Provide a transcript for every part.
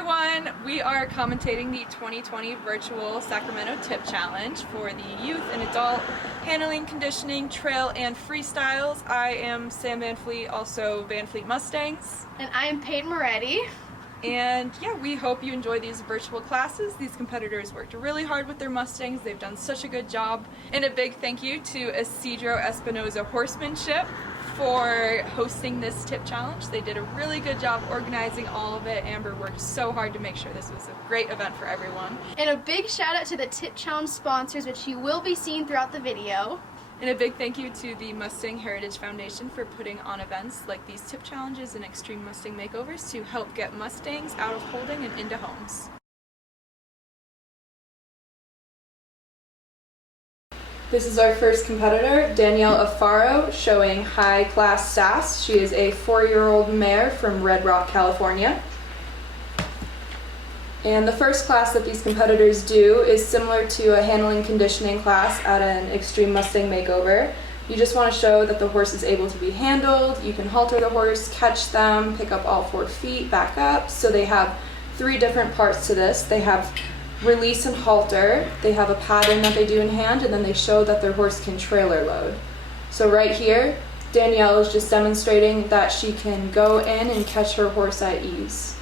everyone! We are commentating the 2020 virtual Sacramento Tip Challenge for the youth and adult handling, conditioning, trail, and freestyles. I am Sam Van Fleet, also Van Fleet Mustangs. And I am Peyton Moretti. And yeah, we hope you enjoy these virtual classes. These competitors worked really hard with their Mustangs. They've done such a good job. And a big thank you to Isidro Espinoza Horsemanship for hosting this tip challenge. They did a really good job organizing all of it. Amber worked so hard to make sure this was a great event for everyone. And a big shout out to the tip challenge sponsors, which you will be seeing throughout the video. And a big thank you to the Mustang Heritage Foundation for putting on events like these tip challenges and extreme Mustang makeovers to help get Mustangs out of holding and into homes. This is our first competitor, Danielle ALFARO, showing high-class sass. She is a 4-year-old mare from Red Rock, California. And the first class that these competitors do is similar to a handling conditioning class at an Extreme Mustang Makeover. You just want to show that the horse is able to be handled. You can halter the horse, catch them, pick up all 4 feet, back up. So they have 3 different parts to this. They have release and halter, they have a pattern that they do in hand, and then they show that their horse can trailer load. So right here, Danielle is just demonstrating that she can go in and catch her horse at ease.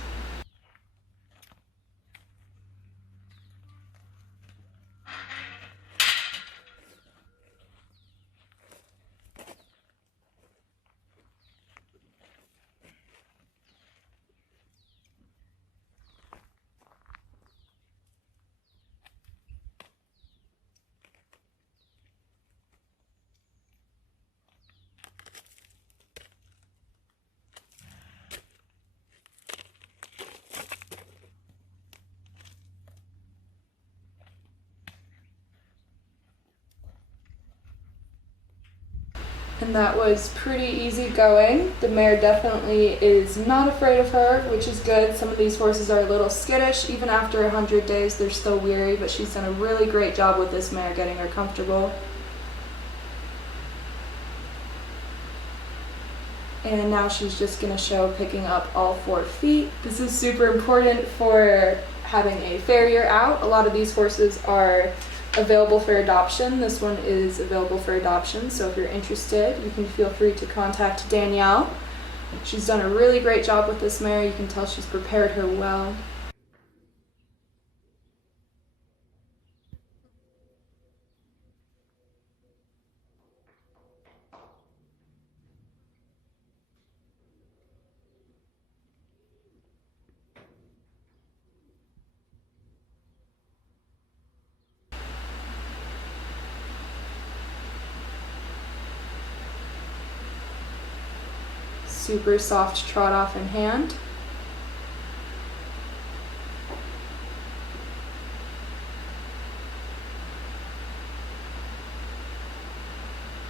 And that was pretty easy going. The mare definitely is not afraid of her, which is good. Some of these horses are a little skittish. Even after 100 days, they're still weary, but she's done a really great job with this mare getting her comfortable. And now she's just gonna show picking up all 4 feet. This is super important for having a farrier out. A lot of these horses are available for adoption. This one is available for adoption, so if you're interested, you can feel free to contact Danielle. She's done a really great job with this mare. You can tell she's prepared her well. Super soft trot off in hand.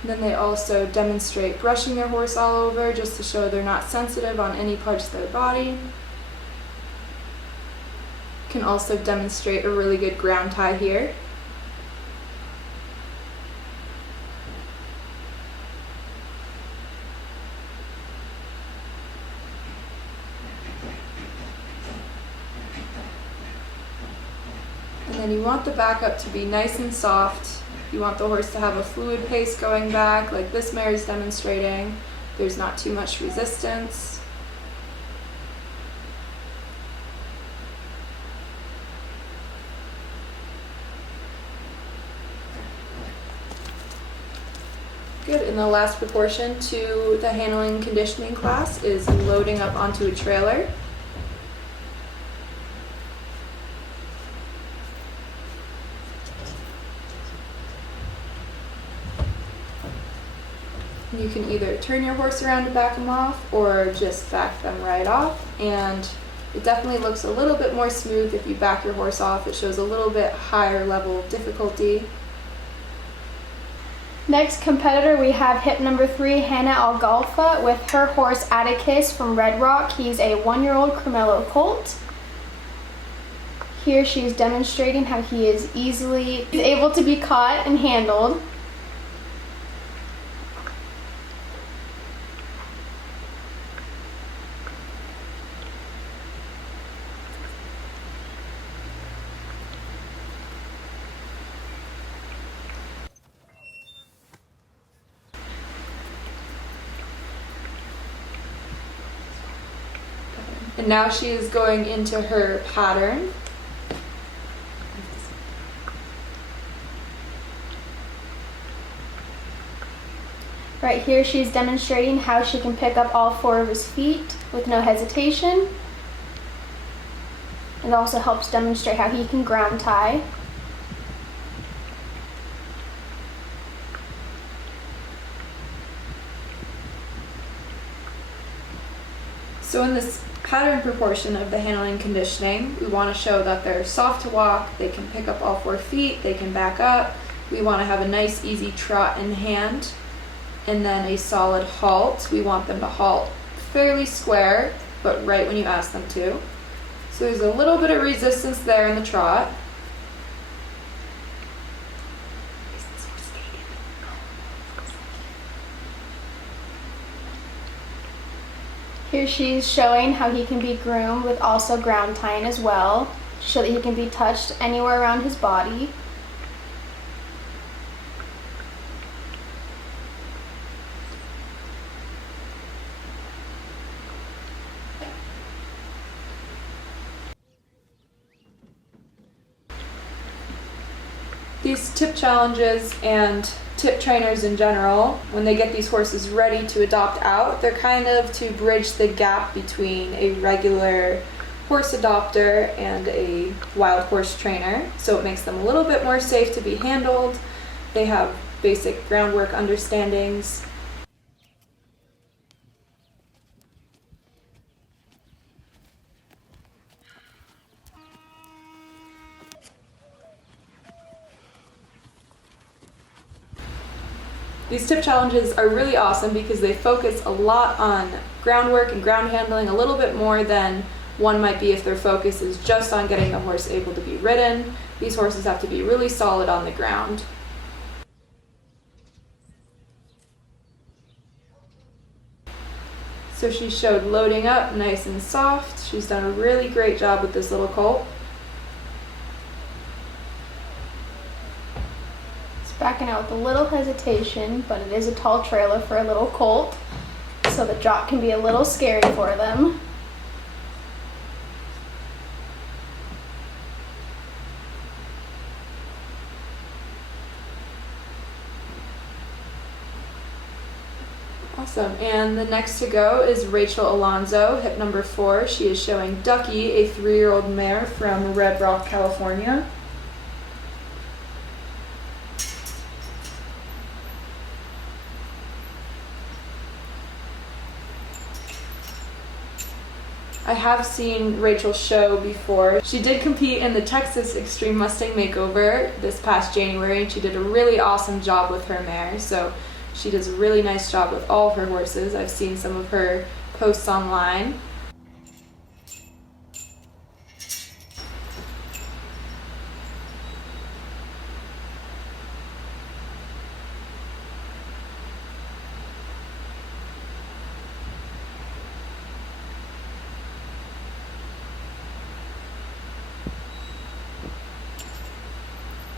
Then they also demonstrate brushing their horse all over just to show they're not sensitive on any parts of their body. Can also demonstrate a really good ground tie here. And then you want the backup to be nice and soft. You want the horse to have a fluid pace going back, like this mare is demonstrating. There's not too much resistance. Good, and the last proportion to the handling conditioning class is loading up onto a trailer. You can either turn your horse around to back them off or just back them right off, and it definitely looks a little bit more smooth if you back your horse off. It shows a little bit higher level of difficulty. Next competitor, we have hip number 3, HANNA ALGOFLAH, with her horse Atticus from Red Rock. He's a 1-year-old Cremello colt. Here she is demonstrating how he is easily able to be caught and handled. And now she is going into her pattern. Right here she's demonstrating how she can pick up all 4 of his feet with no hesitation. It also helps demonstrate how he can ground tie. So in this pattern proportion of the handling conditioning, we want to show that they're soft to walk, they can pick up all 4 feet, they can back up. We want to have a nice easy trot in hand, and then a solid halt. We want them to halt fairly square, but right when you ask them to. So there's a little bit of resistance there in the trot. Here she's showing how he can be groomed with also ground tying as well, to show that he can be touched anywhere around his body. These tip challenges and tip trainers in general, when they get these horses ready to adopt out, they're kind of to bridge the gap between a regular horse adopter and a wild horse trainer. So it makes them a little bit more safe to be handled. They have basic groundwork understandings. These tip challenges are really awesome because they focus a lot on groundwork and ground handling, a little bit more than one might be if their focus is just on getting the horse able to be ridden. These horses have to be really solid on the ground. So she showed loading up nice and soft. She's done a really great job with this little colt. Backing out with a little hesitation, but it is a tall trailer for a little colt, so the drop can be a little scary for them. Awesome, and the next to go is Rachel Alonzo, hip number 4. She is showing Ducky, a 3-year-old mare from Red Rock, California. I have seen Rachel show before. She did compete in the Texas Extreme Mustang Makeover this past January, and she did a really awesome job with her mare. So she does a really nice job with all of her horses. I've seen some of her posts online.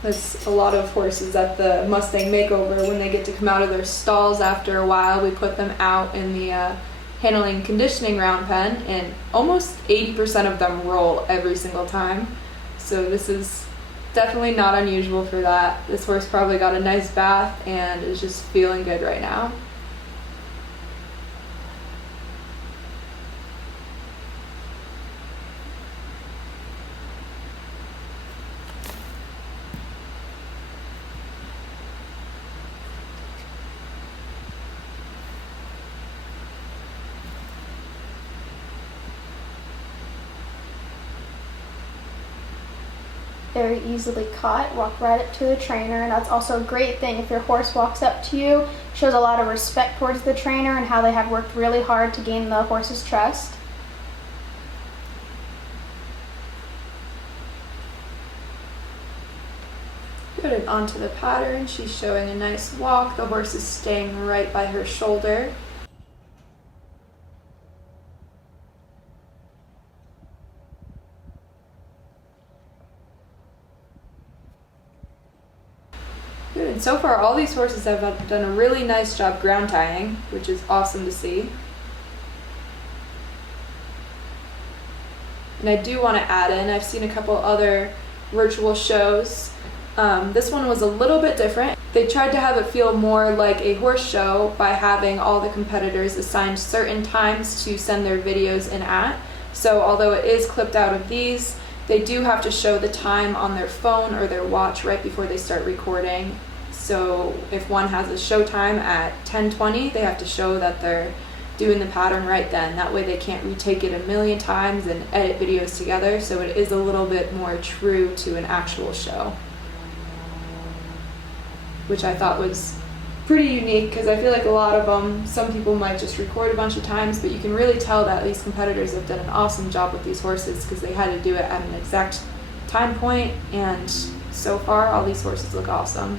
That's a lot of horses at the Mustang Makeover. When they get to come out of their stalls after a while, we put them out in the handling conditioning round pen, and almost 80% of them roll every single time. So this is definitely not unusual for that. This horse probably got a nice bath and is just feeling good right now. Very easily caught, walk right up to the trainer, and that's also a great thing. If your horse walks up to you, shows a lot of respect towards the trainer and how they have worked really hard to gain the horse's trust. Good, and onto the pattern. She's showing a nice walk. The horse is staying right by her shoulder. Good, and so far all these horses have done a really nice job ground tying, which is awesome to see. And I do want to add in, I've seen a couple other virtual shows. This one was a little bit different. They tried to have it feel more like a horse show by having all the competitors assigned certain times to send their videos in at. So although it is clipped out of these, they do have to show the time on their phone or their watch right before they start recording. So if one has a show time at 10:20, they have to show that they're doing the pattern right then. That way they can't retake it a million times and edit videos together, so it is a little bit more true to an actual show, which I thought was pretty unique, because I feel like a lot of them, some people might just record a bunch of times, but you can really tell that these competitors have done an awesome job with these horses, because they had to do it at an exact time point, and so far all these horses look awesome.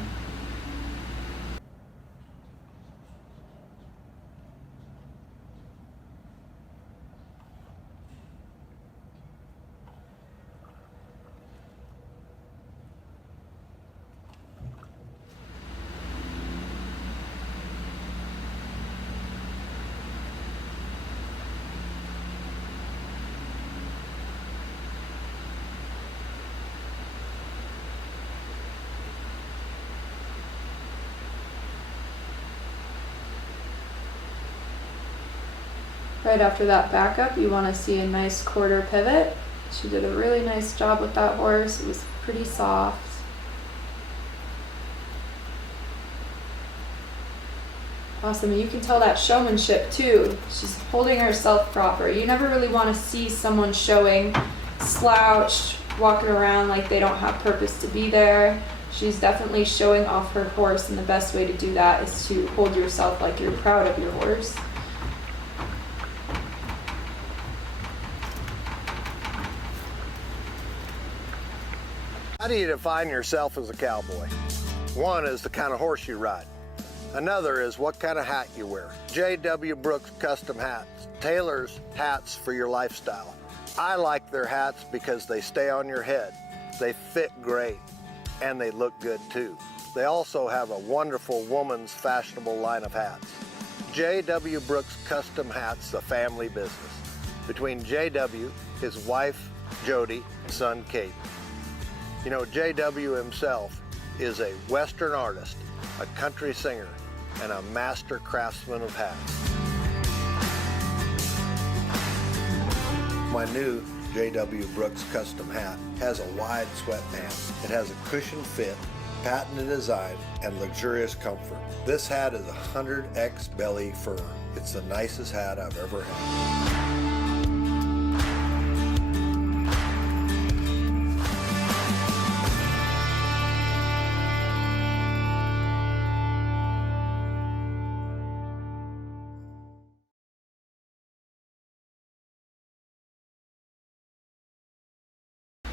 Right after that backup, you want to see a nice quarter pivot. She did a really nice job with that horse. It was pretty soft. Awesome, and you can tell that showmanship too. She's holding herself proper. You never really want to see someone showing slouched, walking around like they don't have purpose to be there. She's definitely showing off her horse, and the best way to do that is to hold yourself like you're proud of your horse. How do you define yourself as a cowboy? One is the kind of horse you ride. Another is what kind of hat you wear. J.W. Brooks Custom Hats tailors hats for your lifestyle. I like their hats because they stay on your head, they fit great, and they look good too. They also have a wonderful woman's fashionable line of hats. J.W. Brooks Custom Hats, a family business between J.W., his wife Jody, and son Kate. You know, J.W. himself is a Western artist, a country singer, and a master craftsman of hats. My new J.W. Brooks custom hat has a wide sweatband. It has a cushioned fit, patented design, and luxurious comfort. This hat is 100X belly fur. It's the nicest hat I've ever had.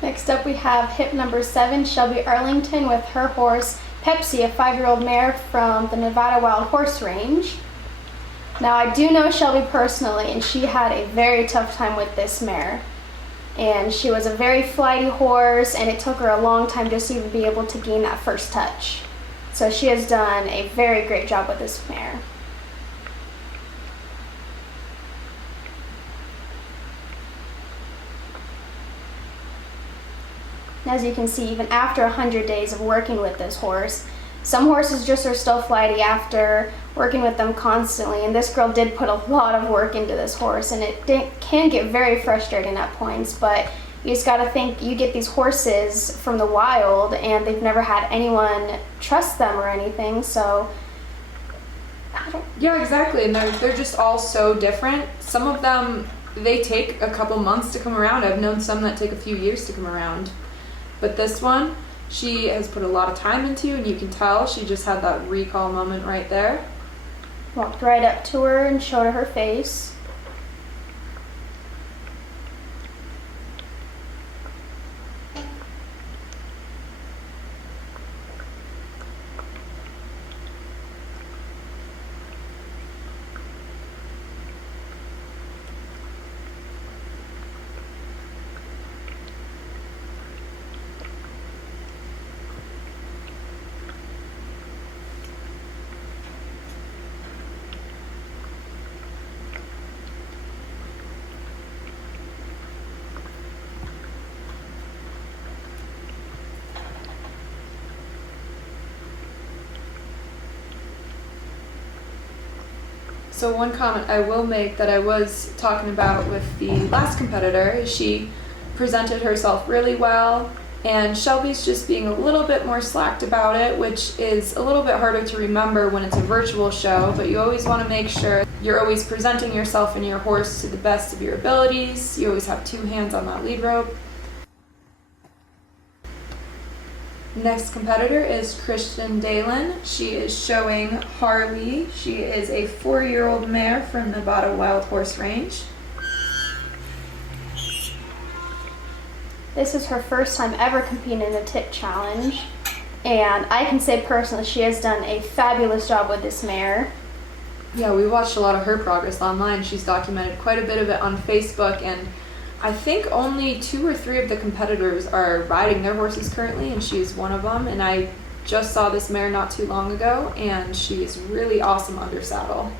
Next up we have hip number 7, Shelby Arlington, with her horse Pepsi, a 5-year-old mare from the Nevada Wild Horse Range. Now I do know Shelby personally, and she had a very tough time with this mare. And she was a very flighty horse, and it took her a long time just to even be able to gain that first touch. So she has done a very great job with this mare. As you can see, even after 100 days of working with this horse, some horses just are still flighty after working with them constantly, and this girl did put a lot of work into this horse, and it can get very frustrating at points, but you just gotta think, you get these horses from the wild and they've never had anyone trust them or anything, so Yeah, exactly, and they're just all so different. Some of them, they take a couple months to come around. I've known some that take a few years to come around. But this one, she has put a lot of time into, and you can tell she just had that recall moment right there. walked right up to her and showed her her face. So one comment I will make that I was talking about with the last competitor is she presented herself really well, and Shelby's just being a little bit more slacked about it, which is a little bit harder to remember when it's a virtual show, but you always want to make sure you're always presenting yourself and your horse to the best of your abilities. You always have two hands on that lead rope. Next competitor is Kristen DALEN. She is showing Harley. She is a 4-year-old mare from Nevada Wild Horse Range. This is her first time ever competing in a tip challenge, and I can say personally she has done a fabulous job with this mare. Yeah, we watched a lot of her progress online. She's documented quite a bit of it on Facebook, and I think only 2 or 3 of the competitors are riding their horses currently, and she's one of them. And I just saw this mare not too long ago, and she's really awesome under saddle.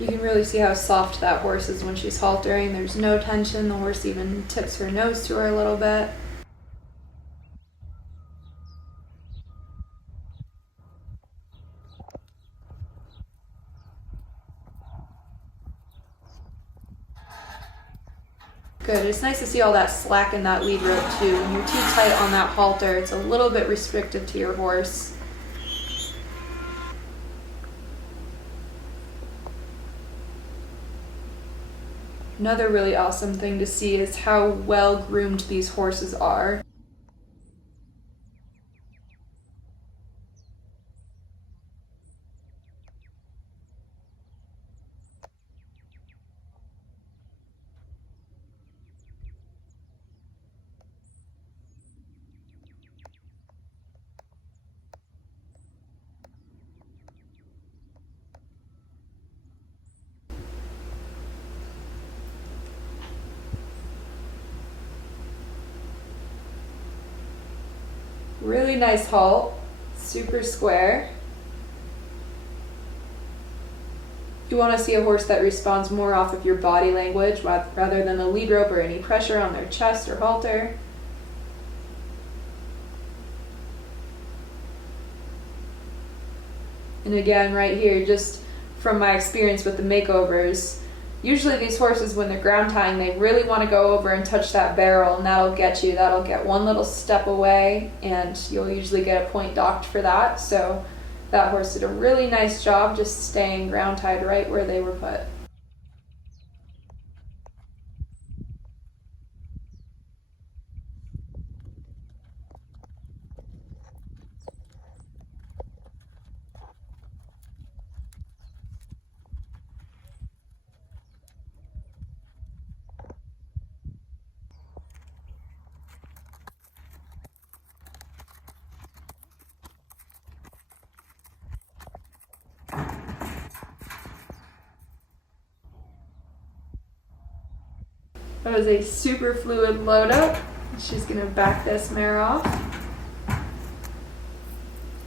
You can really see how soft that horse is when she's haltering. There's no tension. The horse even tips her nose to her a little bit. Good. It's nice to see all that slack in that lead rope too. When you're too tight on that halter, it's a little bit restrictive to your horse. Another really awesome thing to see is how well groomed these horses are. Really nice halt, super square. You want to see a horse that responds more off of your body language rather than the lead rope or any pressure on their chest or halter. And again, right here, just from my experience with the makeovers, usually these horses, when they're ground tying, they really want to go over and touch that barrel, and that'll get one little step away, and you'll usually get a point docked for that. So that horse did a really nice job just staying ground tied right where they were put. That was a super fluid load up. She's gonna back this mare off.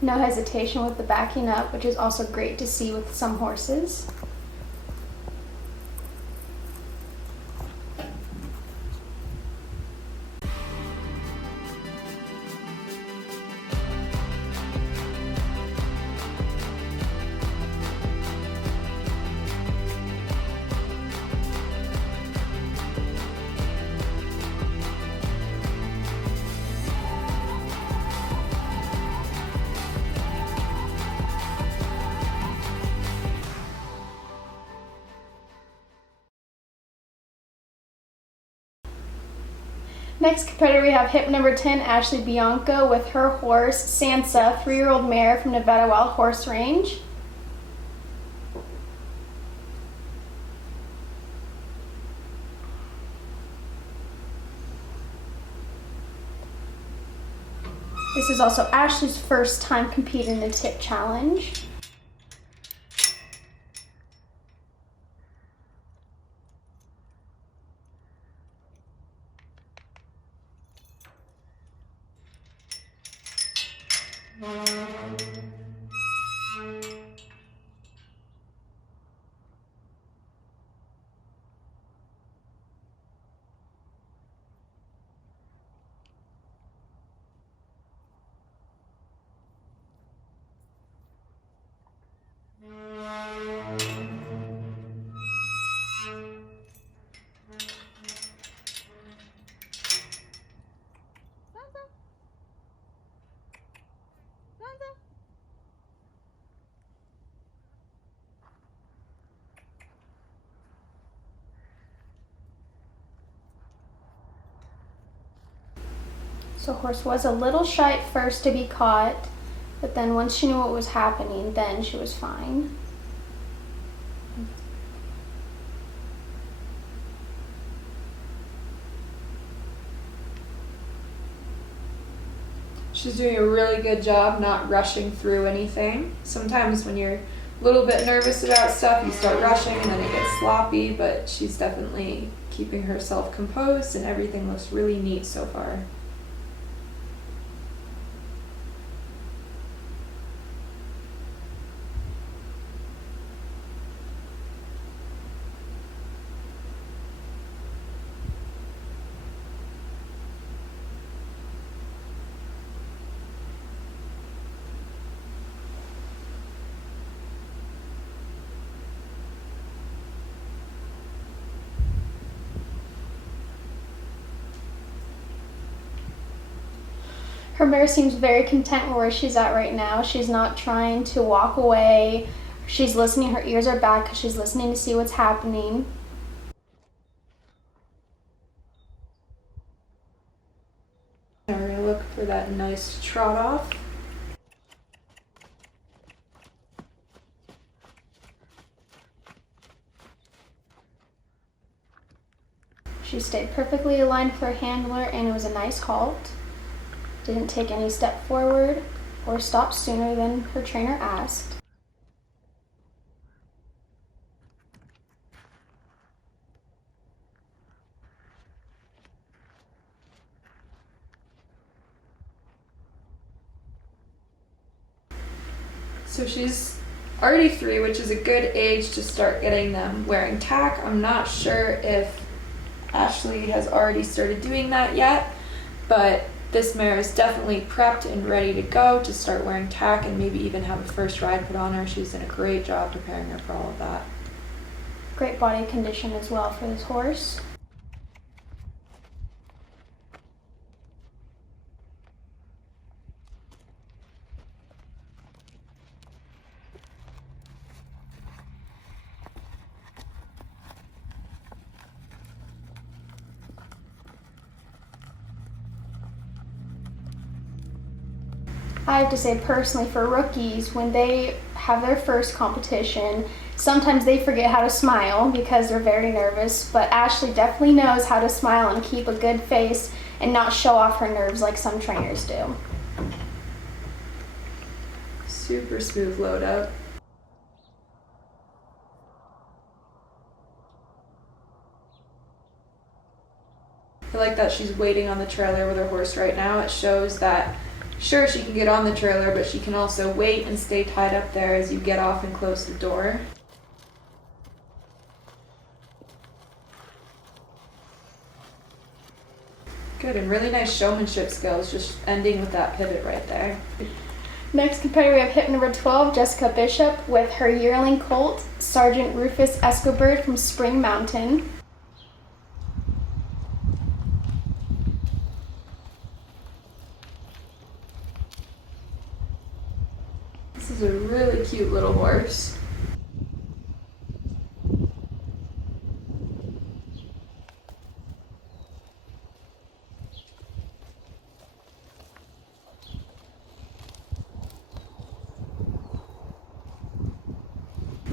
No hesitation with the backing up, which is also great to see with some horses. Next competitor we have hip number 10, Ashley Bianco, with her horse, Sansa, 3-year-old mare from Nevada Wild Horse Range. This is also Ashley's first time competing in the tip challenge. So horse was a little shy at first to be caught, but then once she knew what was happening, then she was fine. She's doing a really good job not rushing through anything. Sometimes when you're a little bit nervous about stuff, you start rushing and then it gets sloppy, but she's definitely keeping herself composed and everything looks really neat so far. Her mare seems very content where she's at right now. She's not trying to walk away. She's listening. Her ears are back because she's listening to see what's happening. Now we're going to look for that nice trot off. She stayed perfectly aligned with her handler and it was a nice halt. Didn't take any step forward or stop sooner than her trainer asked. So she's already 3, which is a good age to start getting them wearing tack. I'm not sure if Ashley has already started doing that yet, but this mare is definitely prepped and ready to go to start wearing tack and maybe even have a first ride put on her. She's done a great job preparing her for all of that. Great body condition as well for this horse. I have to say personally for rookies, when they have their first competition, sometimes they forget how to smile because they're very nervous, but Ashley definitely knows how to smile and keep a good face and not show off her nerves like some trainers do. Super smooth load up. I like that she's waiting on the trailer with her horse right now. It shows that sure, she can get on the trailer, but she can also wait and stay tied up there as you get off and close the door. Good, and really nice showmanship skills, just ending with that pivot right there. Next competitor we have hip number 12, Jessica Bishop, with her yearling colt, Sergeant Rufus Escobird from Spring Mountain. This is a really cute little horse.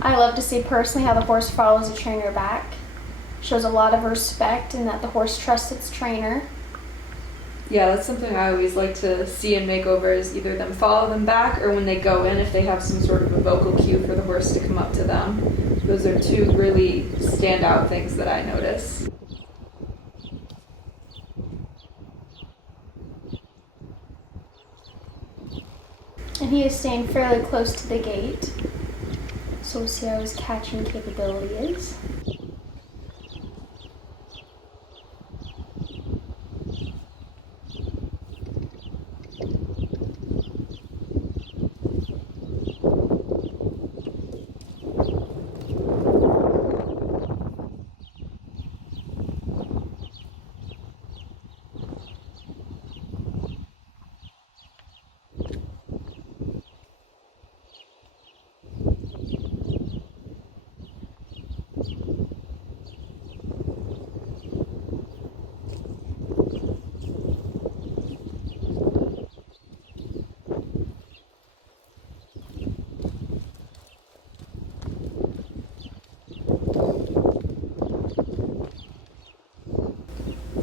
I love to see personally how the horse follows the trainer back. Shows a lot of respect and that the horse trusts its trainer. Yeah, that's something I always like to see in makeovers, either them follow them back or when they go in, if they have some sort of a vocal cue for the horse to come up to them. Those are two really standout things that I notice. And he is staying fairly close to the gate, so we'll see how his catching capability is.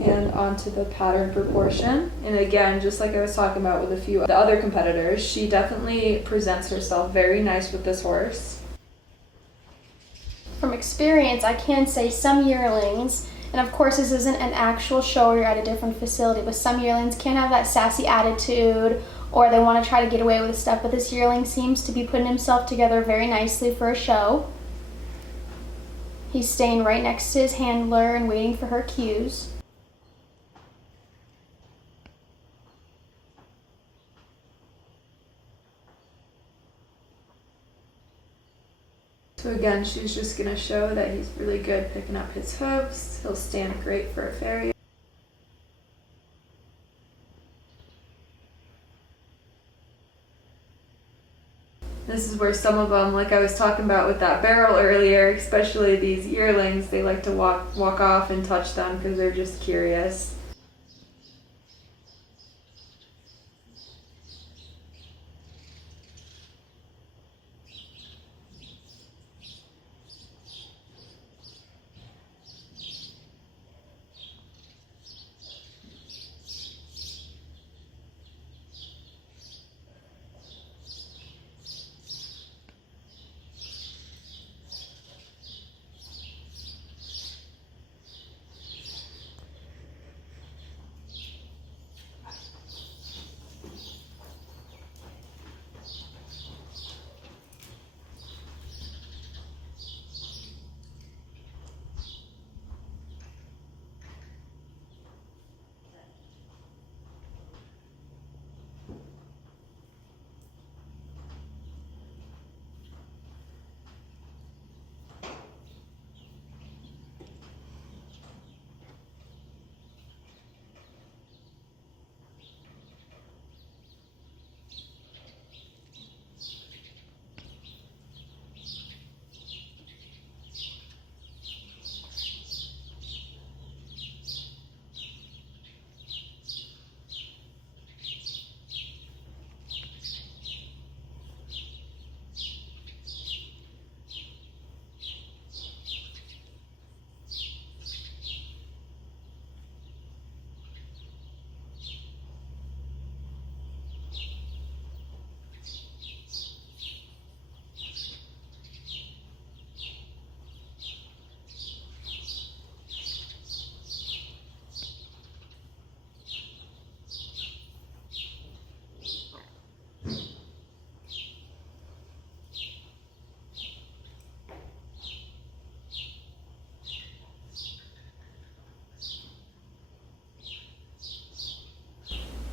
And onto the pattern proportion. And again, just like I was talking about with a few of the other competitors, she definitely presents herself very nice with this horse. From experience, I can say some yearlings, and of course this isn't an actual show or you're at a different facility, but some yearlings can have that sassy attitude or they want to try to get away with stuff, but this yearling seems to be putting himself together very nicely for a show. He's staying right next to his handler and waiting for her cues. So again, she's just going to show that he's really good picking up his hooves. He'll stand great for a farrier. This is where some of them, like I was talking about with that barrel earlier, especially these yearlings, they like to walk off and touch them because they're just curious.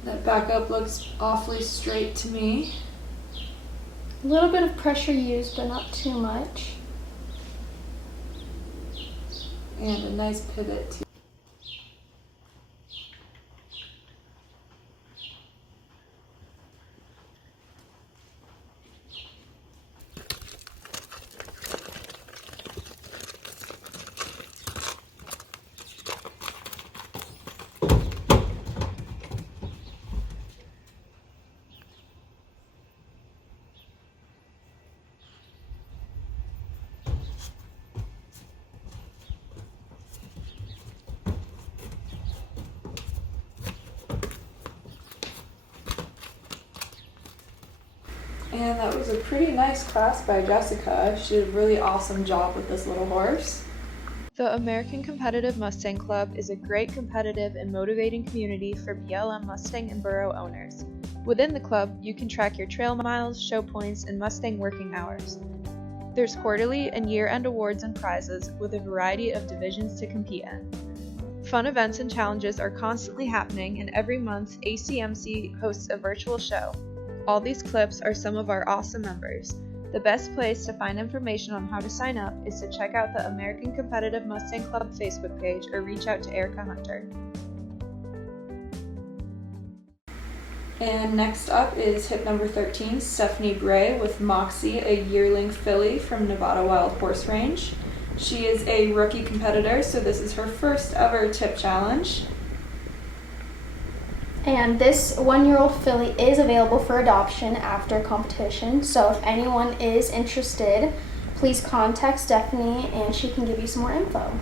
That back up looks awfully straight to me. A little bit of pressure used, but not too much. And a nice pivot too. And that was a pretty nice class by Jessica. She did a really awesome job with this little horse. The American Competitive Mustang Club is a great competitive and motivating community for BLM Mustang and Burro owners. Within the club, you can track your trail miles, show points, and Mustang working hours. There's quarterly and year-end awards and prizes with a variety of divisions to compete in. Fun events and challenges are constantly happening, and every month ACMC hosts a virtual show. All these clips are some of our awesome members. The best place to find information on how to sign up is to check out the American Competitive Mustang Club Facebook page or reach out to Erica Hunter. And next up is hip number 13, Stephanie Bray with Moxie, a yearling filly from Nevada Wild Horse Range. She is a rookie competitor, so this is her first ever tip challenge. And this 1-year-old filly is available for adoption after competition, so if anyone is interested, please contact Stephanie and she can give you some more info.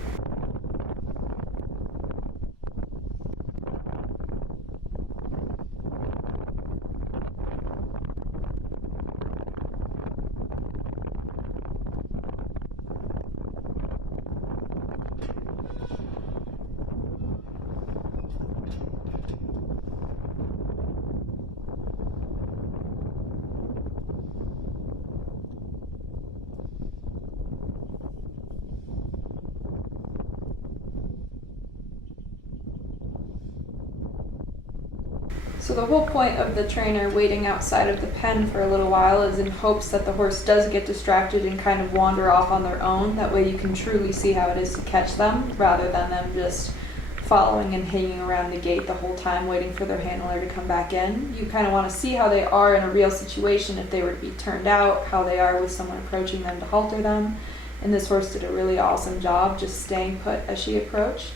So the whole point of the trainer waiting outside of the pen for a little while is in hopes that the horse does get distracted and kind of wander off on their own. That way you can truly see how it is to catch them, rather than them just following and hanging around the gate the whole time waiting for their handler to come back in. You kind of want to see how they are in a real situation if they were to be turned out, how they are with someone approaching them to halter them. And this horse did a really awesome job just staying put as she approached.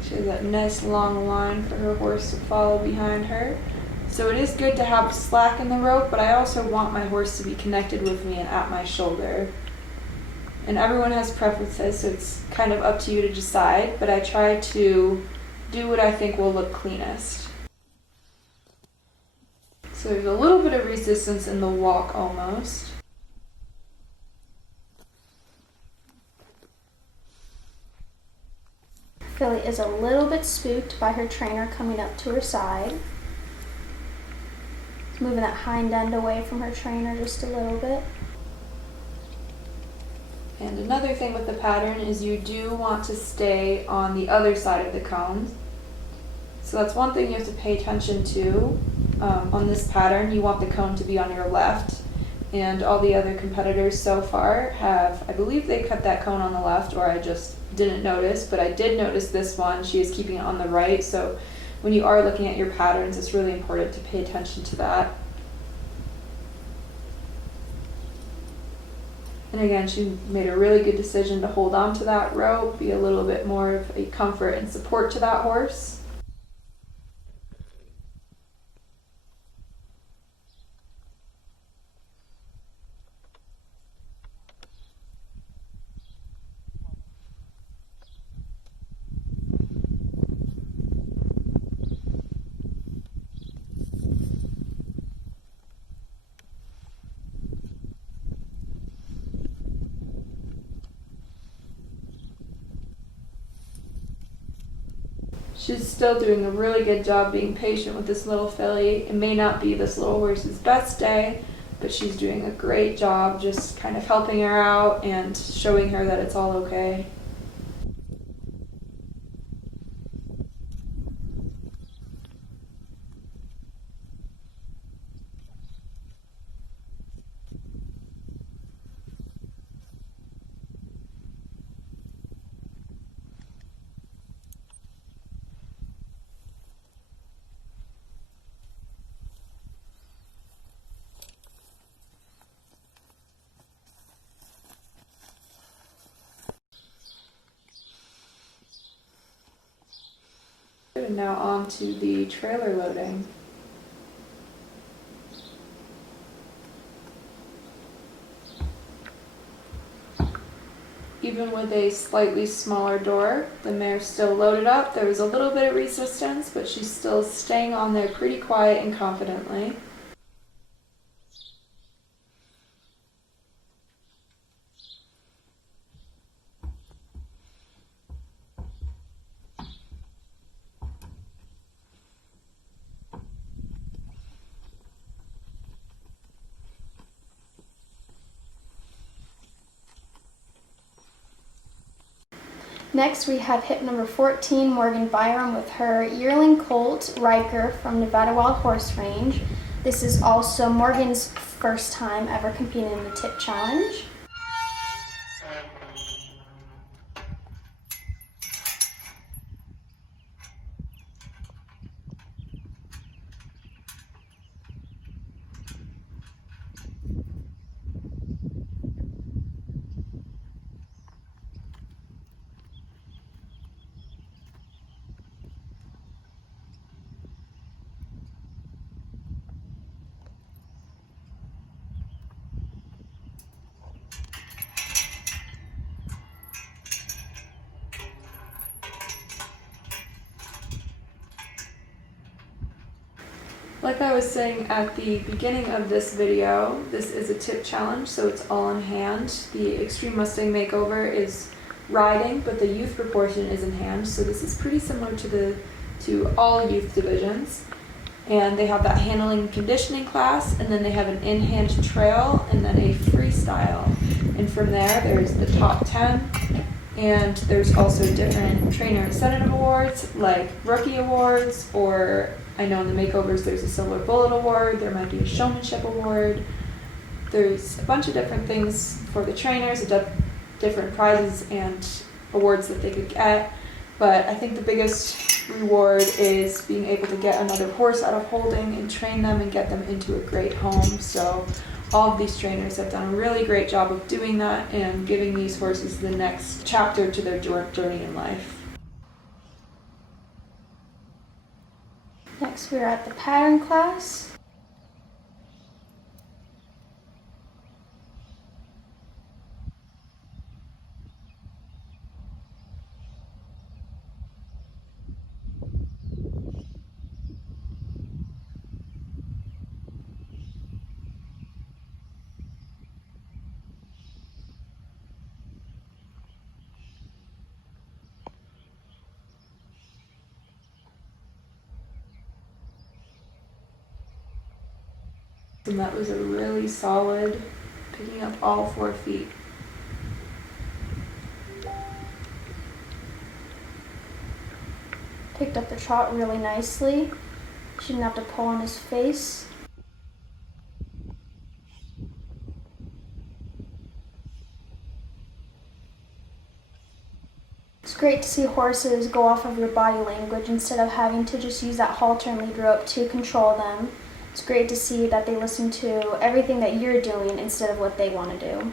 She has that nice long line for her horse to follow behind her. So it is good to have slack in the rope, but I also want my horse to be connected with me and at my shoulder. And everyone has preferences, so it's kind of up to you to decide, but I try to do what I think will look cleanest. So there's a little bit of resistance in the walk almost. Filly is a little bit spooked by her trainer coming up to her side. Moving that hind end away from her trainer just a little bit. And another thing with the pattern is you do want to stay on the other side of the cone. So that's one thing you have to pay attention to. On this pattern, you want the cone to be on your left. And all the other competitors so far have, I believe they cut that cone on the left, or I just didn't notice, but I did notice this one. She is keeping it on the right, so when you are looking at your patterns, it's really important to pay attention to that. And again, she made a really good decision to hold on to that rope, be a little bit more of a comfort and support to that horse. She's still doing a really good job being patient with this little filly. It may not be this little horse's best day, but she's doing a great job just kind of helping her out and showing her that it's all okay. now on to the trailer loading. Even with a slightly smaller door, the mare's still loaded up. There was a little bit of resistance, but she's still staying on there pretty quiet and confidently. Next, we have hip number 14, Morgan BYROM, with her yearling colt, Riker, from Nevada Wild Horse Range. This is also Morgan's first time ever competing in the tip challenge. Like I was saying at the beginning of this video, this is a tip challenge, so it's all in hand. The Extreme Mustang Makeover is riding, but the youth proportion is in hand, so this is pretty similar to all youth divisions. And they have that handling and conditioning class, and then they have an in-hand trail, and then a freestyle. And from there, there's the top 10, and there's also different trainer incentive awards, like rookie awards, or I know in the makeovers there's a silver bullet award, there might be a showmanship award. There's a bunch of different things for the trainers, different prizes and awards that they could get. But I think the biggest reward is being able to get another horse out of holding and train them and get them into a great home. So all of these trainers have done a really great job of doing that and giving these horses the next chapter to their journey in life. Next, we're at the pattern class. And that was a really solid, picking up all 4 feet. Picked up the trot really nicely. She didn't have to pull on his face. It's great to see horses go off of your body language instead of having to just use that halter and lead rope to control them. It's great to see that they listen to everything that you're doing instead of what they want to do.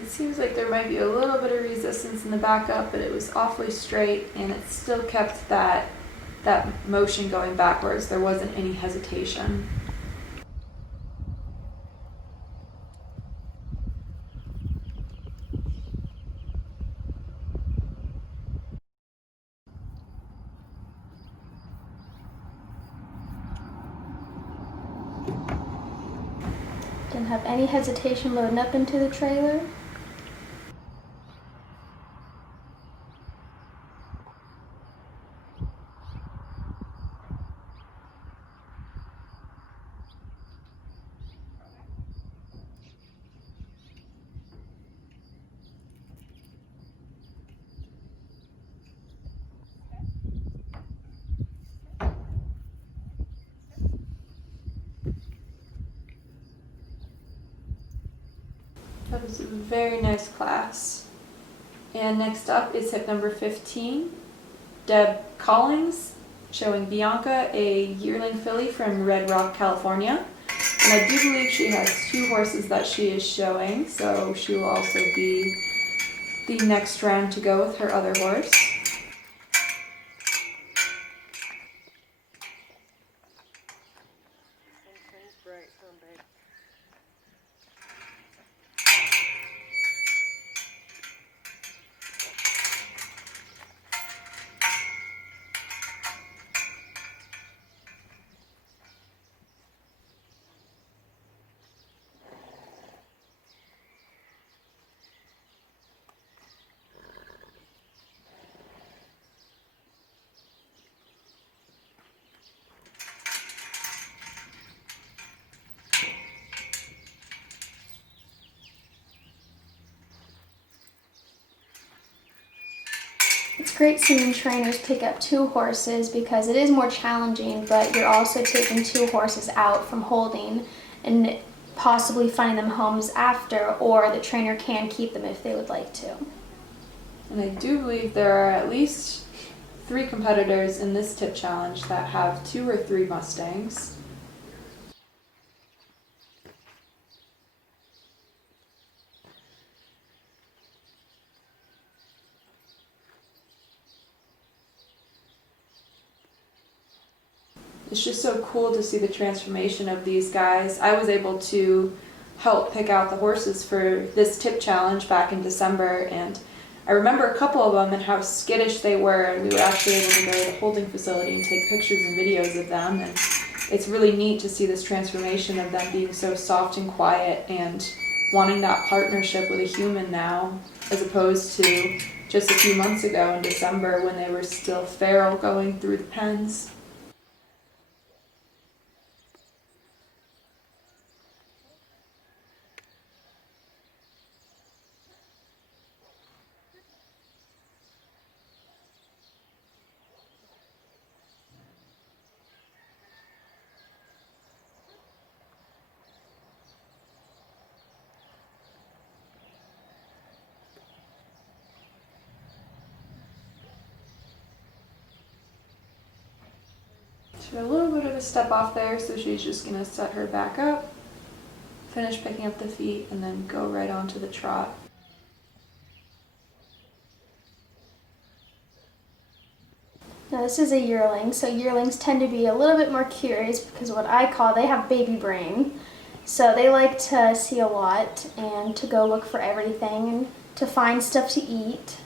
It seems like there might be a little bit of resistance in the backup, but it was awfully straight and it still kept that motion going backwards. There wasn't any hesitation. Didn't have any hesitation loading up into the trailer. That was a very nice class. And next up is hip number 15. COLLINGS, showing Bianca, a yearling filly from Red Rock, California. And I do believe she has 2 horses that she is showing, so she will also be the next round to go with her other horse. It's great seeing trainers pick up 2 horses because it is more challenging, but you're also taking 2 horses out from holding and possibly finding them homes after, or the trainer can keep them if they would like to. And I do believe there are at least 3 competitors in this tip challenge that have 2 or 3 Mustangs. It's just so cool to see the transformation of these guys. I was able to help pick out the horses for this tip challenge back in December, and I remember a couple of them and how skittish they were, and we were actually able to go to the holding facility and take pictures and videos of them, and it's really neat to see this transformation of them being so soft and quiet and wanting that partnership with a human now, as opposed to just a few months ago in December when they were still feral going through the pens. She had a little bit of a step off there, so she's just going to set her back up, finish picking up the feet, and then go right onto the trot. Now this is a yearling, so yearlings tend to be a little bit more curious because what I call, they have baby brain. So they like to see a lot and to go look for everything and to find stuff to eat.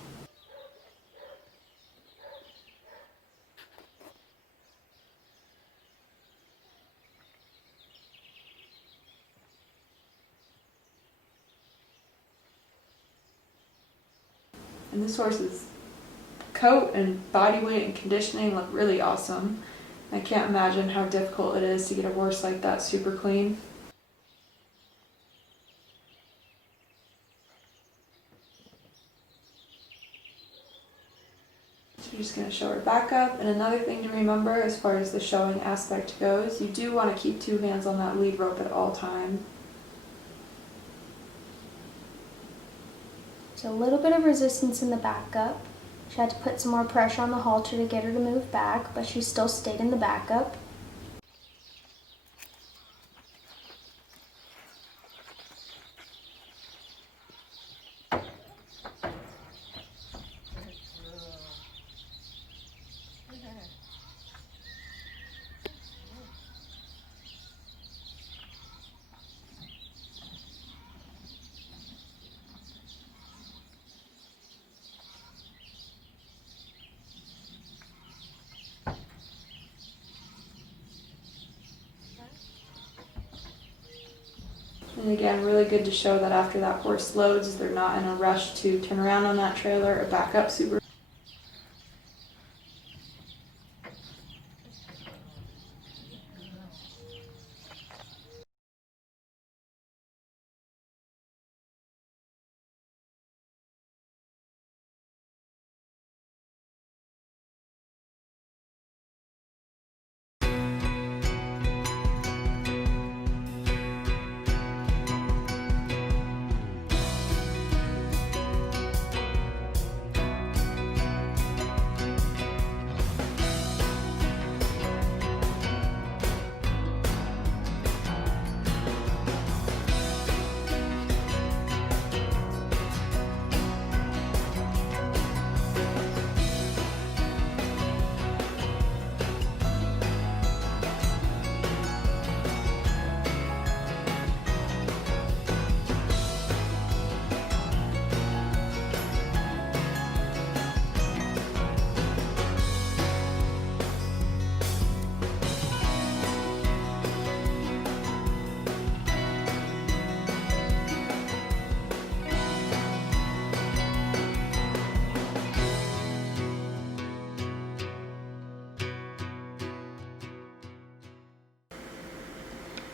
And this horse's coat and body weight and conditioning look really awesome. I can't imagine how difficult it is to get a horse like that super clean. So you're just going to show her back up. And another thing to remember as far as the showing aspect goes, you do want to keep 2 hands on that lead rope at all times. So a little bit of resistance in the backup. She had to put some more pressure on the halter to get her to move back, but she still stayed in the backup. And again, really good to show that after that horse loads, they're not in a rush to turn around on that trailer or back up super.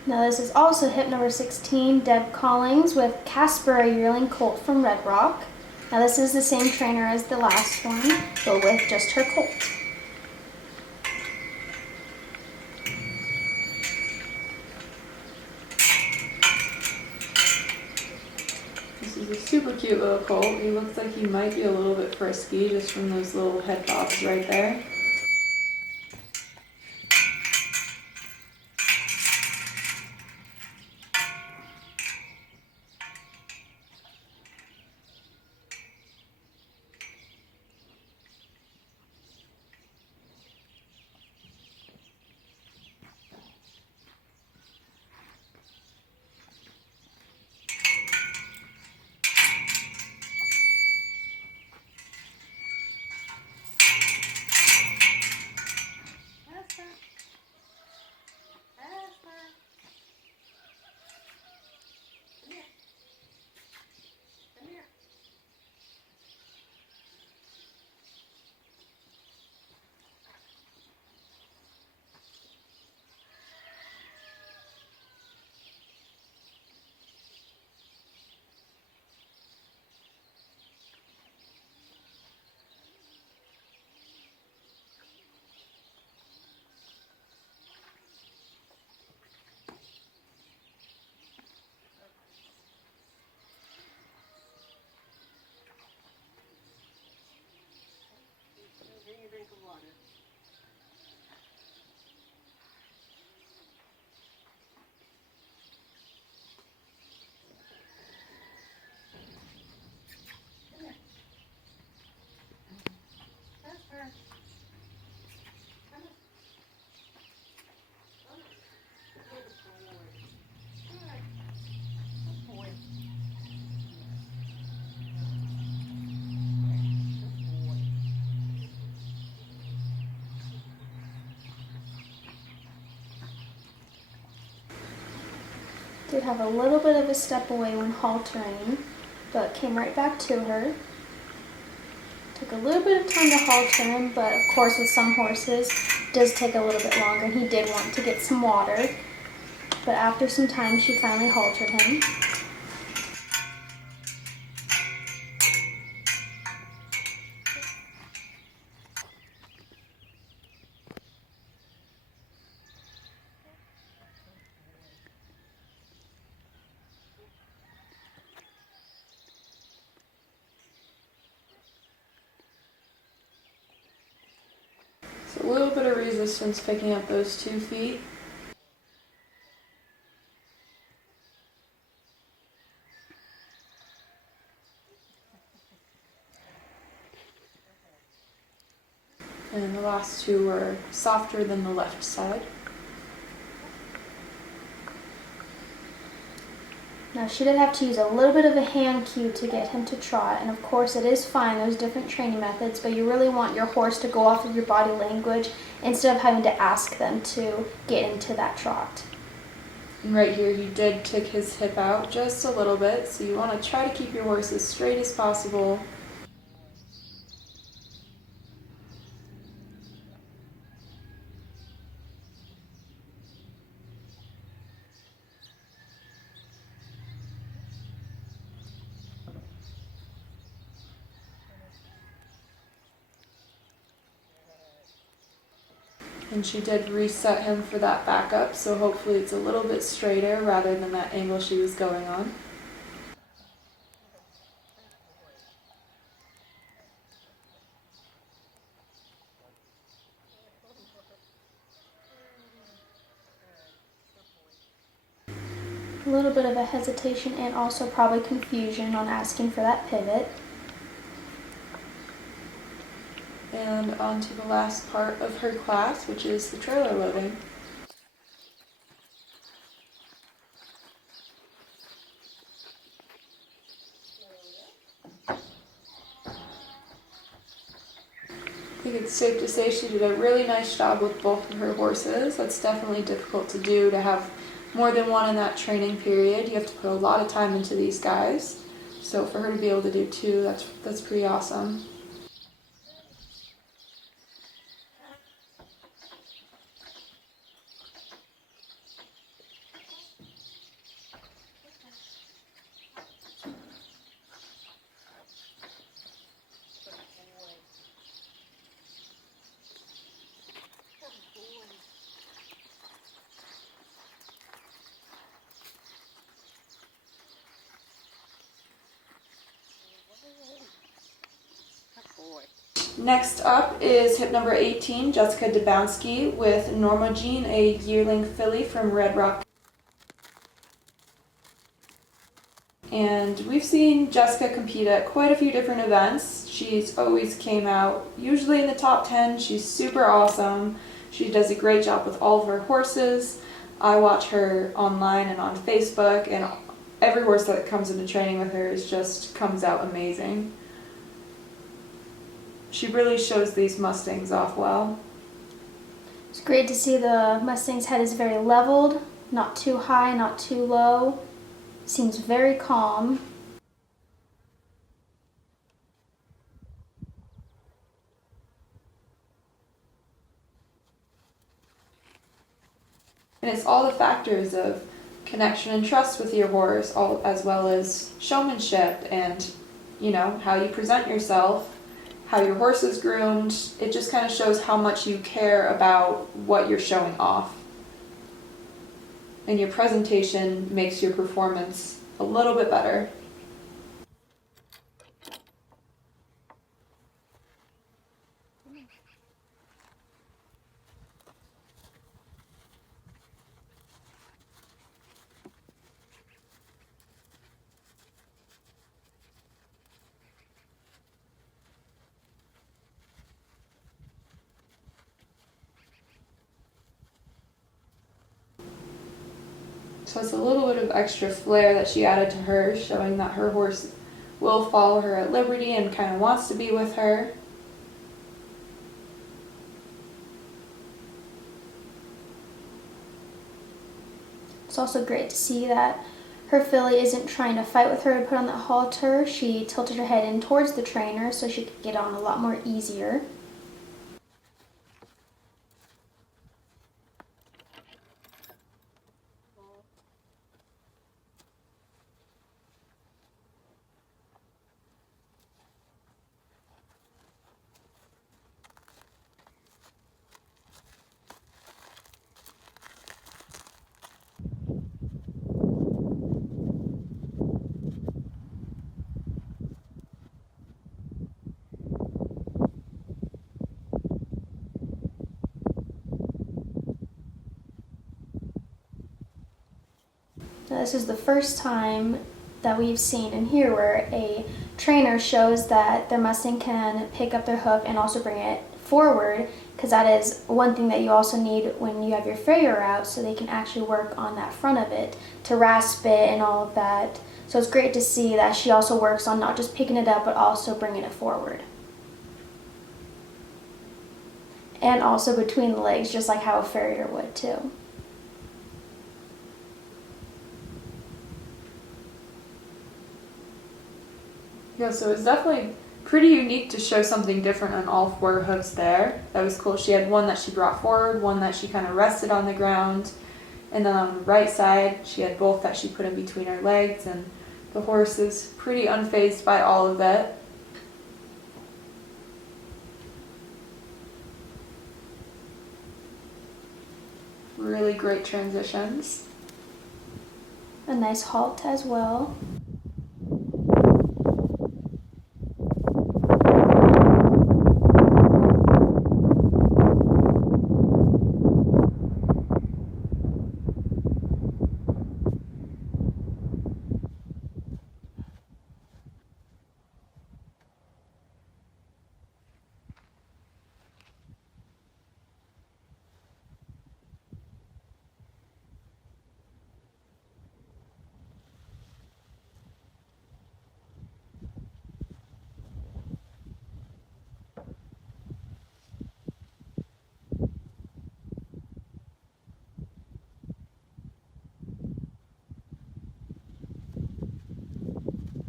Now this is also hip number 16, Deb Collings with Casper, a yearling colt from Red Rock. Now this is the same trainer as the last one, but with just her colt. This is a super cute little colt. He looks like he might be a little bit frisky just from those little head bobs right there. Did have a little bit of a step away when haltering, but came right back to her. Took a little bit of time to halter him, but of course with some horses it does take a little bit longer, and he did want to get some water. But after some time she finally haltered him. So a little bit of resistance picking up those 2 feet. And the last 2 were softer than the left side. Now she did have to use a little bit of a hand cue to get him to trot, and of course it is fine, there's different training methods, but you really want your horse to go off of your body language instead of having to ask them to get into that trot. And right here he did kick his hip out just a little bit, so you want to try to keep your horse as straight as possible. And she did reset him for that backup, so hopefully it's a little bit straighter rather than that angle she was going on. A little bit of a hesitation and also probably confusion on asking for that pivot. And on to the last part of her class, which is the trailer loading. I think it's safe to say she did a really nice job with both of her horses. That's definitely difficult to do, to have more than one in that training period. You have to put a lot of time into these guys. So for her to be able to do 2, that's pretty awesome. Next up is hip number 18, Jessica DABKOWSKI with Norma Jean, a yearling filly from Red Rock. And we've seen Jessica compete at quite a few different events. She's always came out usually in the top 10. She's super awesome. She does a great job with all of her horses. I watch her online and on Facebook, and every horse that comes into training with her comes out amazing. She really shows these Mustangs off well. It's great to see the Mustang's head is very leveled, not too high, not too low. Seems very calm. And it's all the factors of connection and trust with your horse, as well as showmanship and, how you present yourself, how your horse is groomed. It just kind of shows how much you care about what you're showing off. And your presentation makes your performance a little bit better. So it's a little bit of extra flair that she added to hers, showing that her horse will follow her at liberty and kind of wants to be with her. It's also great to see that her filly isn't trying to fight with her to put on that halter. She tilted her head in towards the trainer so she could get on a lot more easier. Now, this is the first time that we've seen in here where a trainer shows that their Mustang can pick up their hoof and also bring it forward, because that is one thing that you also need when you have your farrier out, so they can actually work on that front of it to rasp it and all of that. So it's great to see that she also works on not just picking it up but also bringing it forward. And also between the legs, just like how a farrier would too. Yeah, so it's definitely pretty unique to show something different on all four hooves there. That was cool. She had one that she brought forward, one that she kind of rested on the ground, and then on the right side she had both that she put in between her legs, and the horse is pretty unfazed by all of it. Really great transitions. A nice halt as well.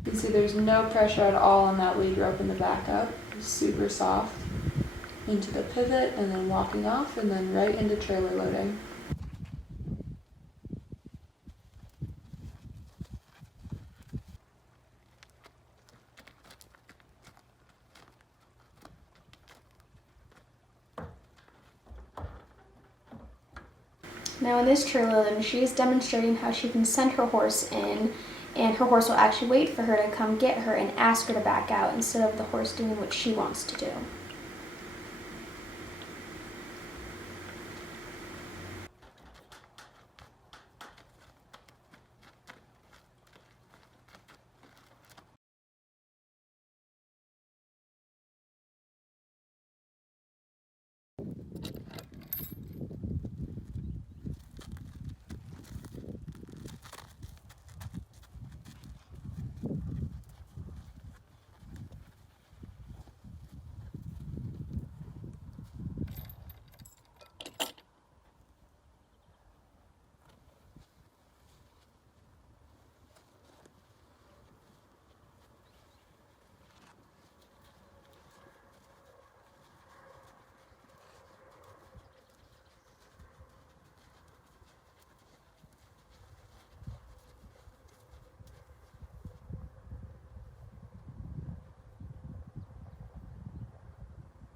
You can see there's no pressure at all on that lead rope in the backup. It's super soft. Into the pivot and then walking off and then right into trailer loading. Now in this trailer loading, she is demonstrating how she can send her horse in, and her horse will actually wait for her to come get her and ask her to back out instead of the horse doing what she wants to do.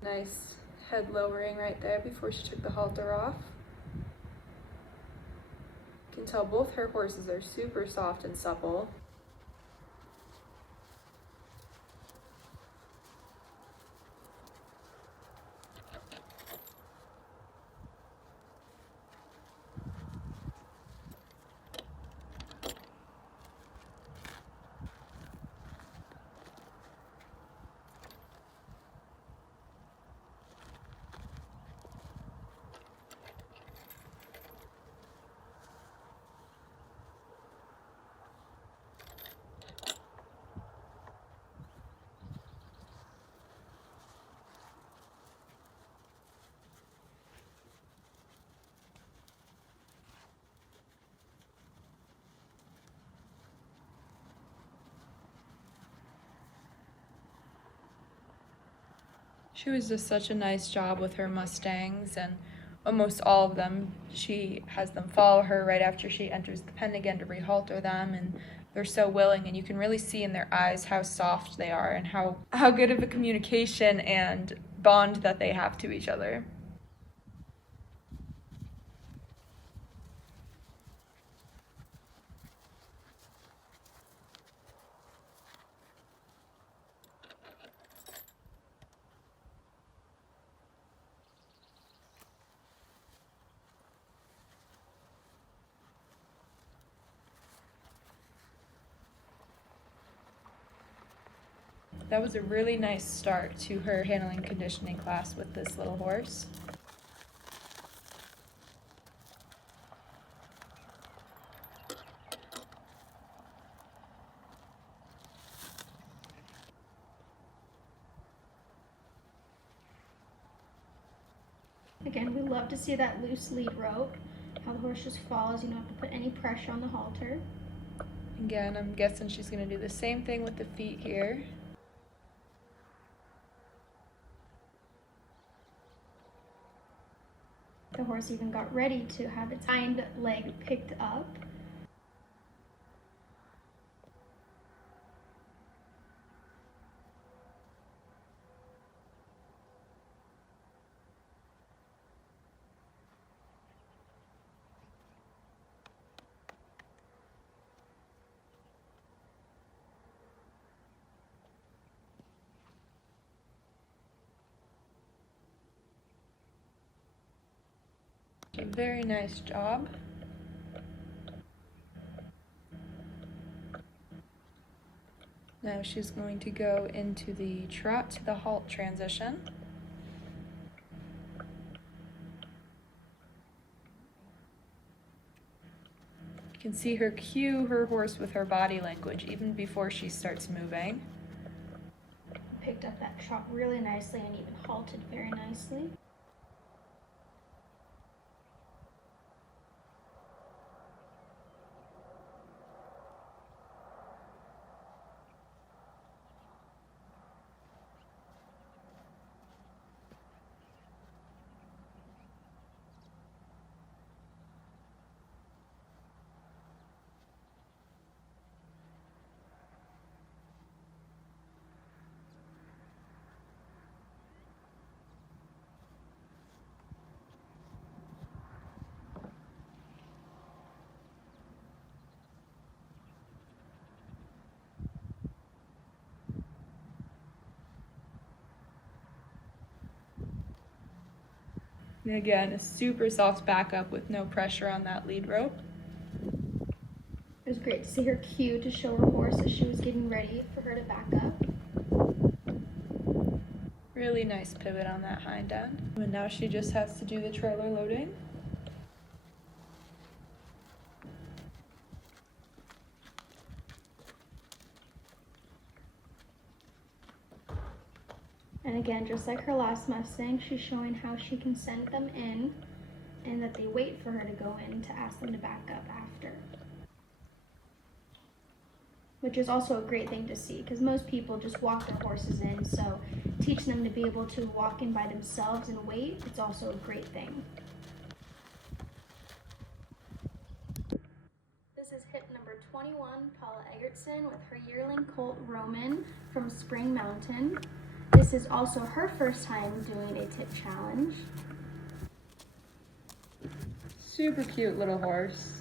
Nice head lowering right there before she took the halter off. You can tell both her horses are super soft and supple. She was just such a nice job with her Mustangs, and almost all of them, she has them follow her right after she enters the pen again to rehalter them, and they're so willing, and you can really see in their eyes how soft they are and how good of a communication and bond that they have to each other. That was a really nice start to her handling conditioning class with this little horse. Again, we love to see that loose lead rope, how the horse just falls, you don't have to put any pressure on the halter. Again, I'm guessing she's going to do the same thing with the feet here. The horse even got ready to have its hind leg picked up. A very nice job. Now she's going to go into the trot to the halt transition. You can see her cue her horse with her body language even before she starts moving. Picked up that trot really nicely and even halted very nicely. And again, a super soft backup with no pressure on that lead rope. It was great to see her cue to show her horse as she was getting ready for her to back up. Really nice pivot on that hind end. And now she just has to do the trailer loading. And again, just like her last Mustang, she's showing how she can send them in and that they wait for her to go in to ask them to back up after. Which is also a great thing to see because most people just walk their horses in, so teaching them to be able to walk in by themselves and wait, it's also a great thing. This is hip number 21, Paula Egertson with her yearling colt Roman from Spring Mountain. This is also her first time doing a tip challenge. Super cute little horse.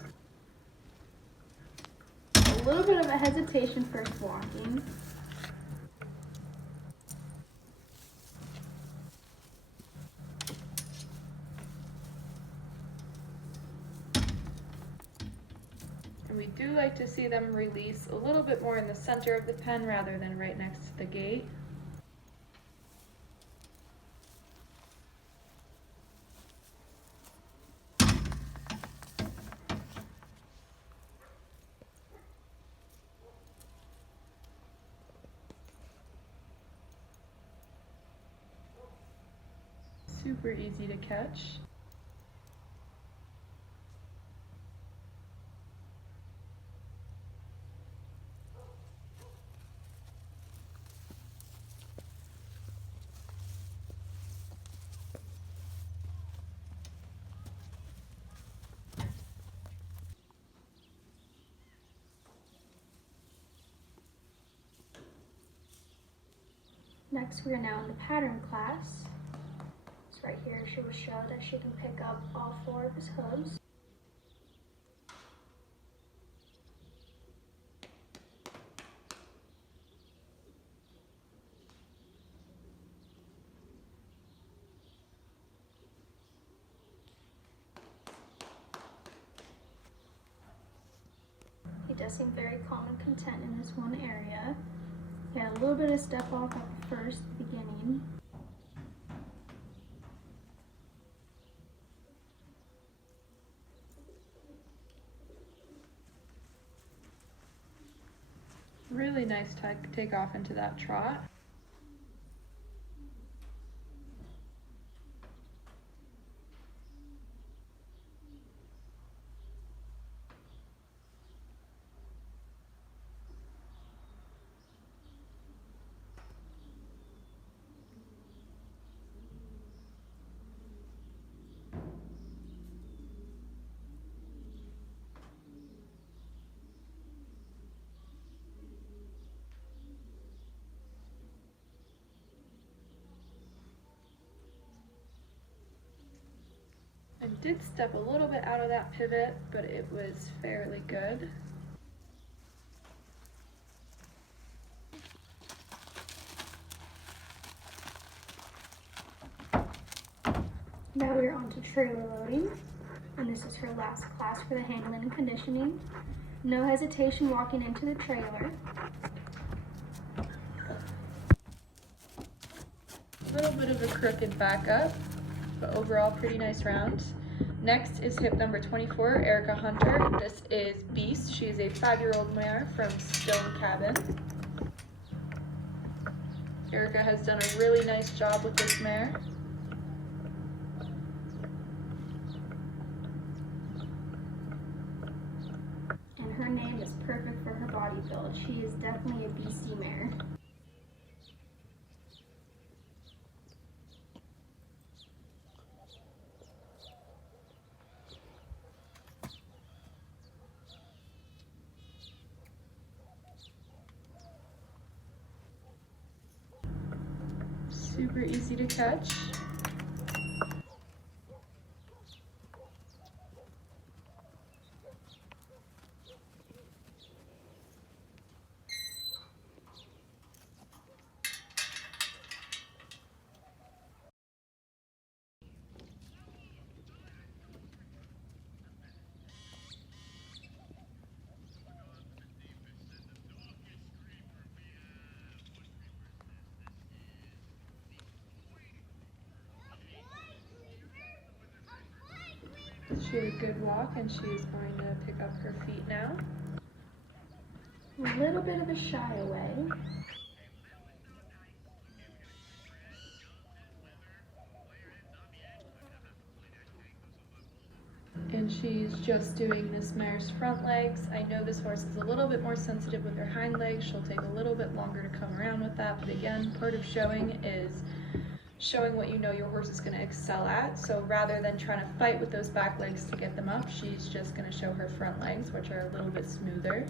A little bit of a hesitation first walking. And we do like to see them release a little bit more in the center of the pen rather than right next to the gate. Super easy to catch. Next, we are now in the pattern class. So right here, she will show that she can pick up all 4 of his hooves. He does seem very calm and content in this one area. He had a little bit of step off at the first beginning. Really nice take off into that trot. I did step a little bit out of that pivot, but it was fairly good. Now we are on to trailer loading, and this is her last class for the handling and conditioning. No hesitation walking into the trailer. A little bit of a crooked backup, but overall pretty nice round. Next is hip number 24, Erica Hunter. This is Beast. She is a 5-year-old mare from Stone Cabin. Erica has done a really nice job with this mare. And her name is perfect for her body build. She is definitely a beastie mare. Super easy to catch. She had a good walk and she is going to pick up her feet now. A little bit of a shy away. And she's just doing this mare's front legs. I know this horse is a little bit more sensitive with her hind legs. She'll take a little bit longer to come around with that, but again, part of showing is showing what you know your horse is going to excel at. So rather than trying to fight with those back legs to get them up, she's just going to show her front legs, which are a little bit smoother.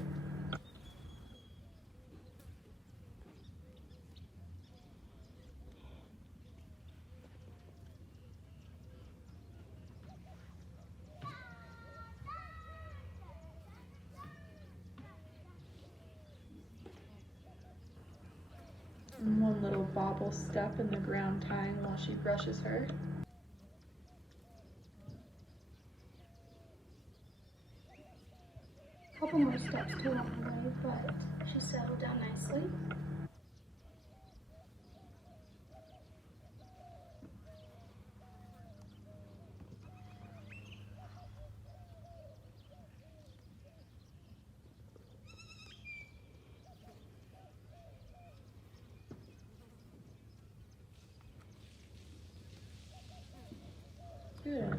And one little bobble step in the ground tying while she brushes her. A couple more steps to along the way, but she settled down nicely. Good.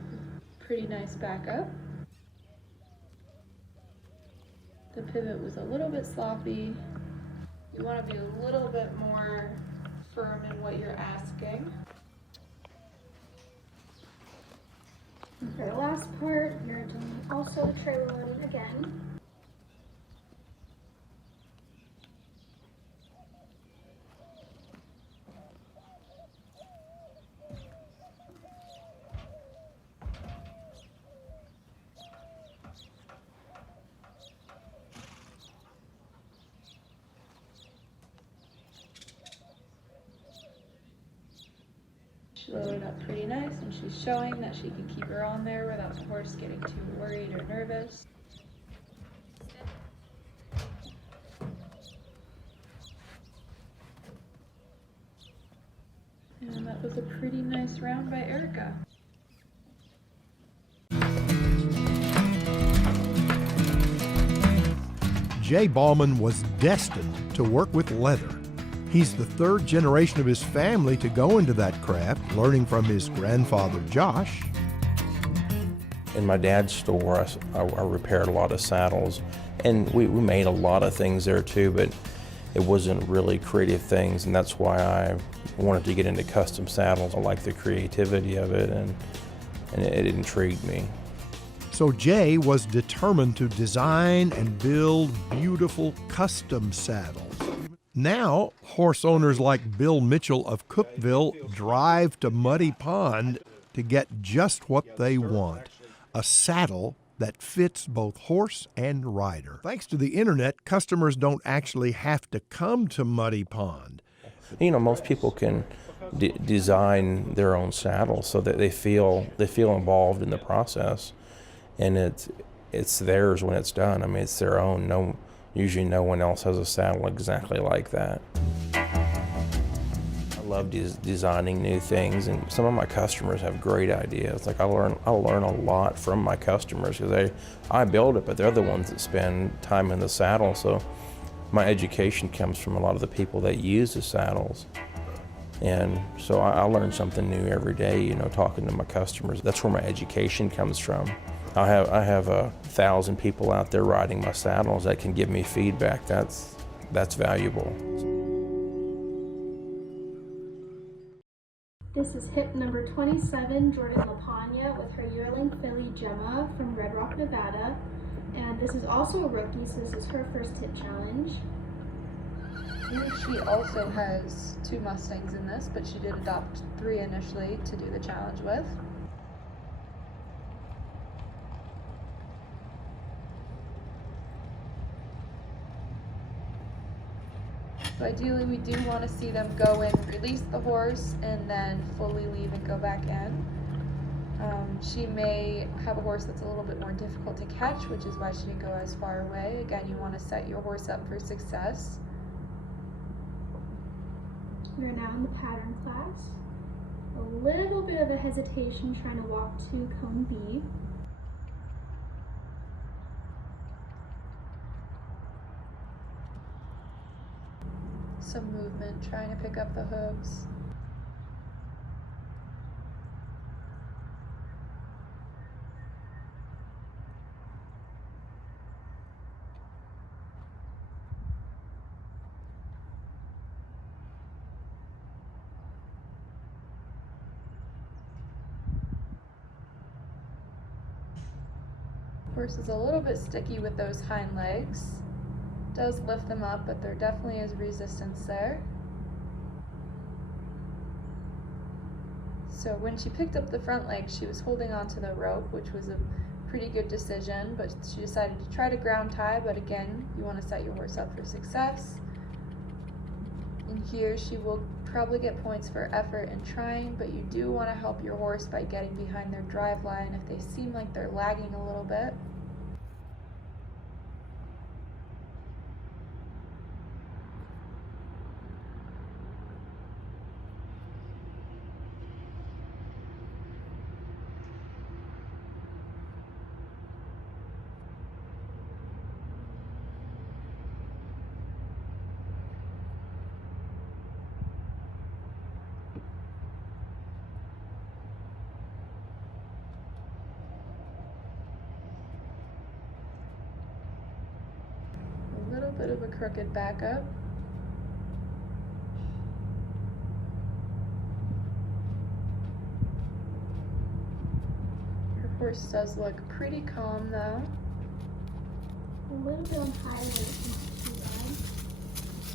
Pretty nice backup. The pivot was a little bit sloppy. You want to be a little bit more firm in what you're asking. And for the last part, you're doing also the trailer loading again. She loaded up pretty nice, and she's showing that she can keep her on there without the horse getting too worried or nervous. And that was a pretty nice round by Erica. Jay Ballman was destined to work with leather. He's the third generation of his family to go into that craft, learning from his grandfather, Josh. In my dad's store, I repaired a lot of saddles, and we made a lot of things there too, but it wasn't really creative things, and that's why I wanted to get into custom saddles. I like the creativity of it, and it intrigued me. So Jay was determined to design and build beautiful custom saddles. Now, horse owners like Bill Mitchell of Cookville drive to Muddy Pond to get just what they want, a saddle that fits both horse and rider. Thanks to the internet, customers don't actually have to come to Muddy Pond. You know, most people can design their own saddle so that they feel involved in the process, and it's theirs when it's done. I mean, it's their own. Usually no one else has a saddle exactly like that. I love designing new things, and some of my customers have great ideas. Like I'll learn a lot from my customers because I build it, but they're the ones that spend time in the saddle. So my education comes from a lot of the people that use the saddles. And so I learn something new every day, you know, talking to my customers. That's where my education comes from. I have 1,000 people out there riding my saddles that can give me feedback. That's valuable. This is hip number 27, Jordan LaPagna, with her yearling filly Gemma from Red Rock, Nevada. And this is also a rookie, so this is her first hip challenge. And she also has 2 Mustangs in this, but she did adopt 3 initially to do the challenge with. So ideally we do want to see them go in, release the horse, and then fully leave and go back in. She may have a horse that's a little bit more difficult to catch, which is why she didn't go as far away. Again, you want to set your horse up for success. We are now in the pattern class. A little bit of a hesitation trying to walk to cone B. Some movement, trying to pick up the hooves. Horse is a little bit sticky with those hind legs. Does lift them up, but there definitely is resistance there. So when she picked up the front leg, she was holding onto the rope, which was a pretty good decision, but she decided to try to ground tie, but again, you want to set your horse up for success. And here she will probably get points for effort in trying, but you do want to help your horse by getting behind their drive line if they seem like they're lagging a little bit. A little bit of a crooked backup. Your horse does look pretty calm though. A little bit on high weight.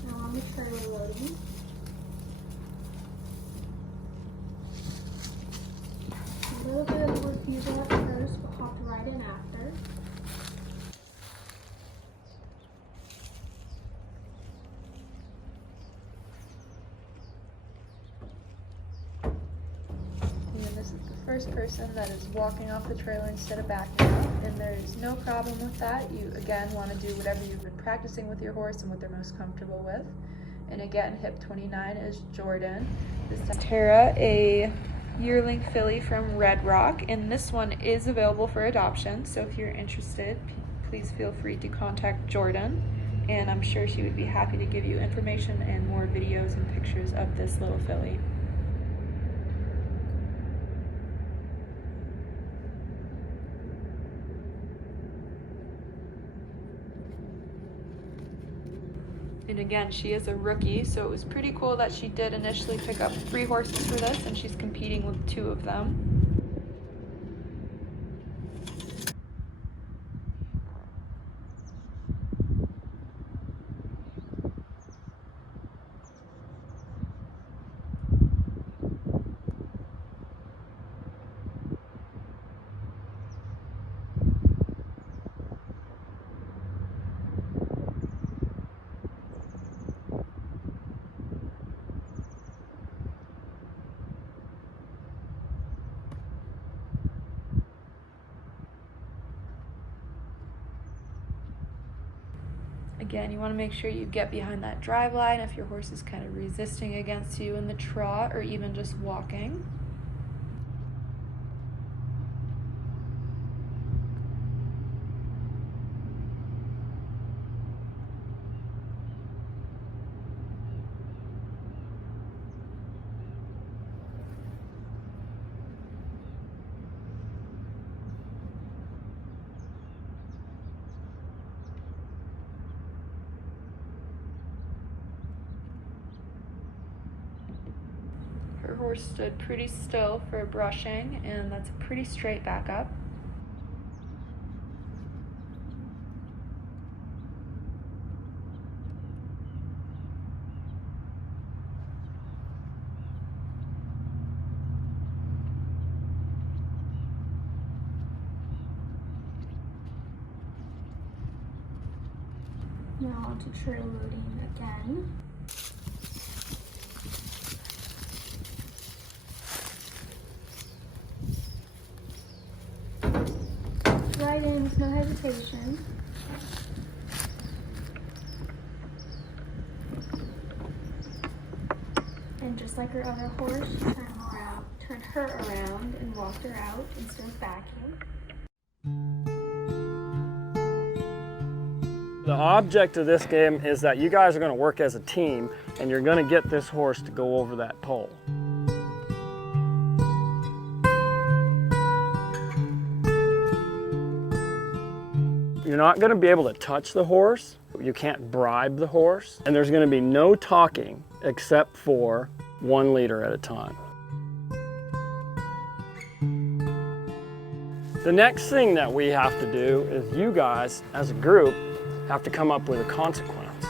Now on the trailer loading. A little bit of refusal at first, but hopped right in after. And this is the first person that is walking off the trailer instead of backing up, and there is no problem with that. You again want to do whatever you've been practicing with your horse and what they're most comfortable with. And again, hip 29 is Jordan. This is Tara, a yearling filly from Red Rock, and this one is available for adoption, so if you're interested, please feel free to contact Jordan, and I'm sure she would be happy to give you information and more videos and pictures of this little filly. And again, she is a rookie, so it was pretty cool that she did initially pick up 3 horses for this, and she's competing with 2 of them. Again, you want to make sure you get behind that drive line if your horse is kind of resisting against you in the trot or even just walking. Her horse stood pretty still for brushing, and that's a pretty straight backup. Now onto trail loading again. Right in with no hesitation. And just like her other horse, turned her around and walked her out instead of backing. The object of this game is that you guys are going to work as a team and you're going to get this horse to go over that pole. You're not going to be able to touch the horse, you can't bribe the horse, and there's going to be no talking except for 1 leader at a time. The next thing that we have to do is you guys, as a group, have to come up with a consequence.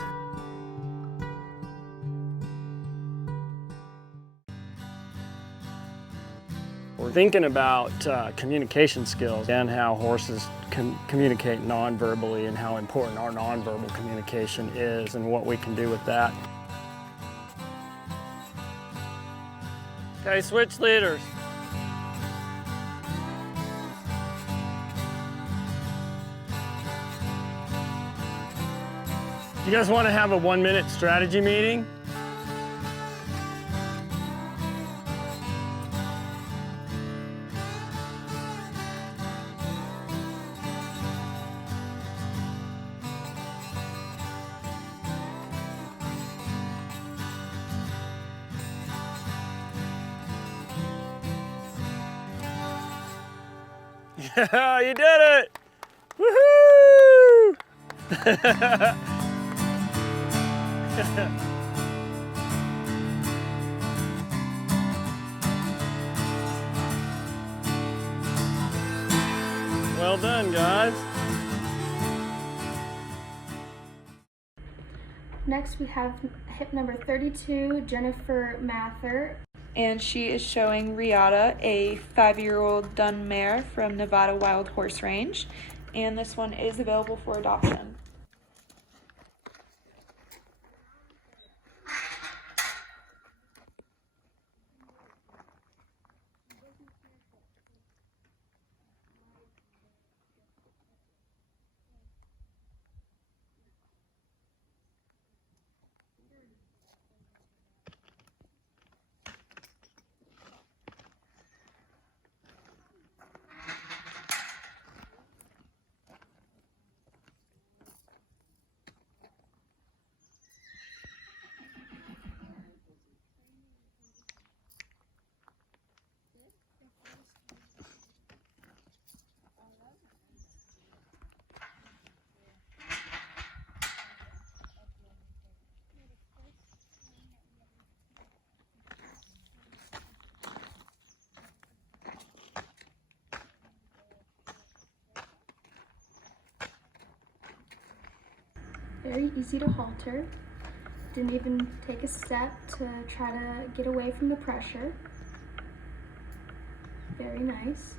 We're thinking about communication skills and how horses can communicate non-verbally and how important our non-verbal communication is and what we can do with that. Okay, switch leaders. You guys want to have a 1-minute strategy meeting? Yeah, you did it! Woohoo! Well done, guys. Next we have hip number 32, Jennifer Mather. And she is showing Riata, a 5-year-old dun mare from Nevada Wild Horse Range. And this one is available for adoption. Very easy to halter. Didn't even take a step to try to get away from the pressure. Very nice.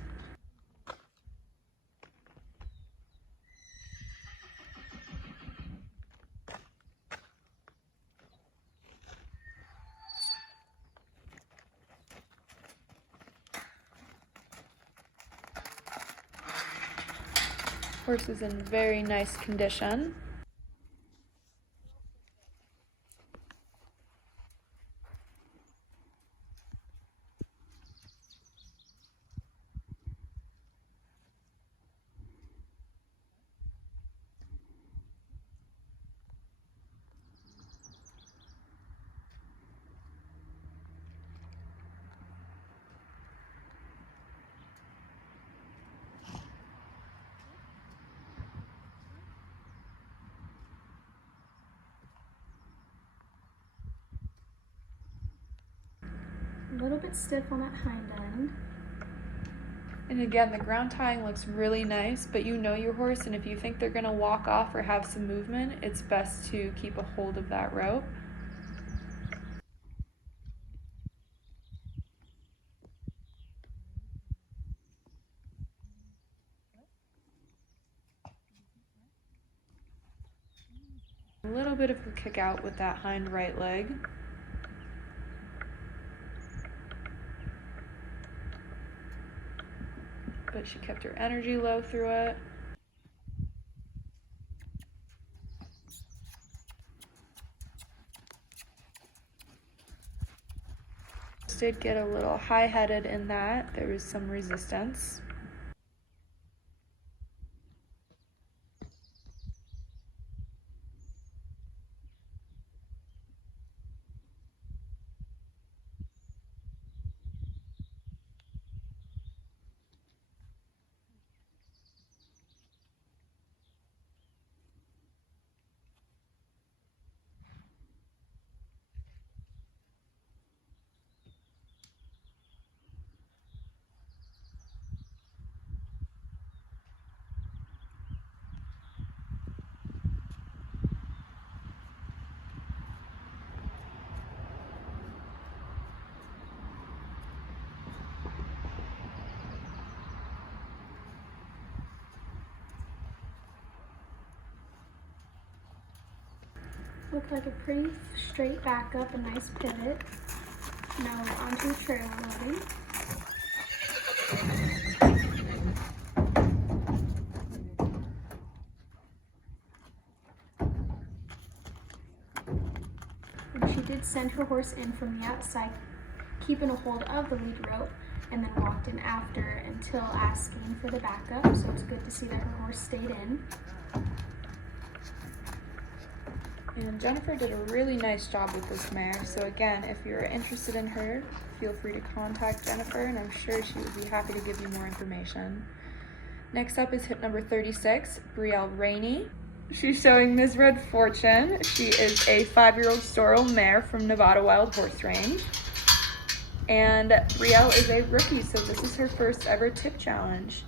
Horse is in very nice condition. A little bit stiff on that hind end. And again, the ground tying looks really nice, but you know your horse, and if you think they're gonna walk off or have some movement, it's best to keep a hold of that rope. A little bit of a kick out with that hind right leg. But she kept her energy low through it. Did get a little high-headed in that. There was some resistance. Looked like a pretty straight back up, a nice pivot. Now we're on to trailer loading. And she did send her horse in from the outside, keeping a hold of the lead rope, and then walked in after until asking for the backup, so it's good to see that her horse stayed in. And Jennifer did a really nice job with this mare, so again, if you're interested in her, feel free to contact Jennifer, and I'm sure she would be happy to give you more information. Next up is hip number 36, Brielle Rainey. She's showing Ms. Red Fortune. She is a 5-year-old sorrel mare from Nevada Wild Horse Range. And Brielle is a rookie, so this is her first ever tip challenge.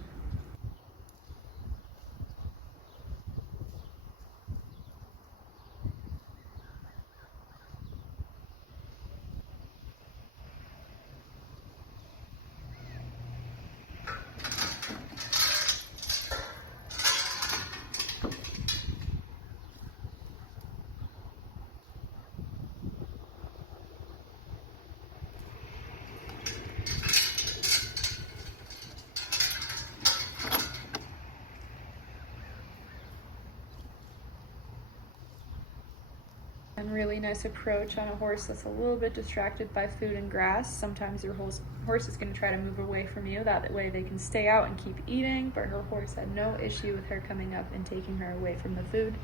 And really nice approach on a horse that's a little bit distracted by food and grass. Sometimes your horse is going to try to move away from you. That way they can stay out and keep eating, but her horse had no issue with her coming up and taking her away from the food.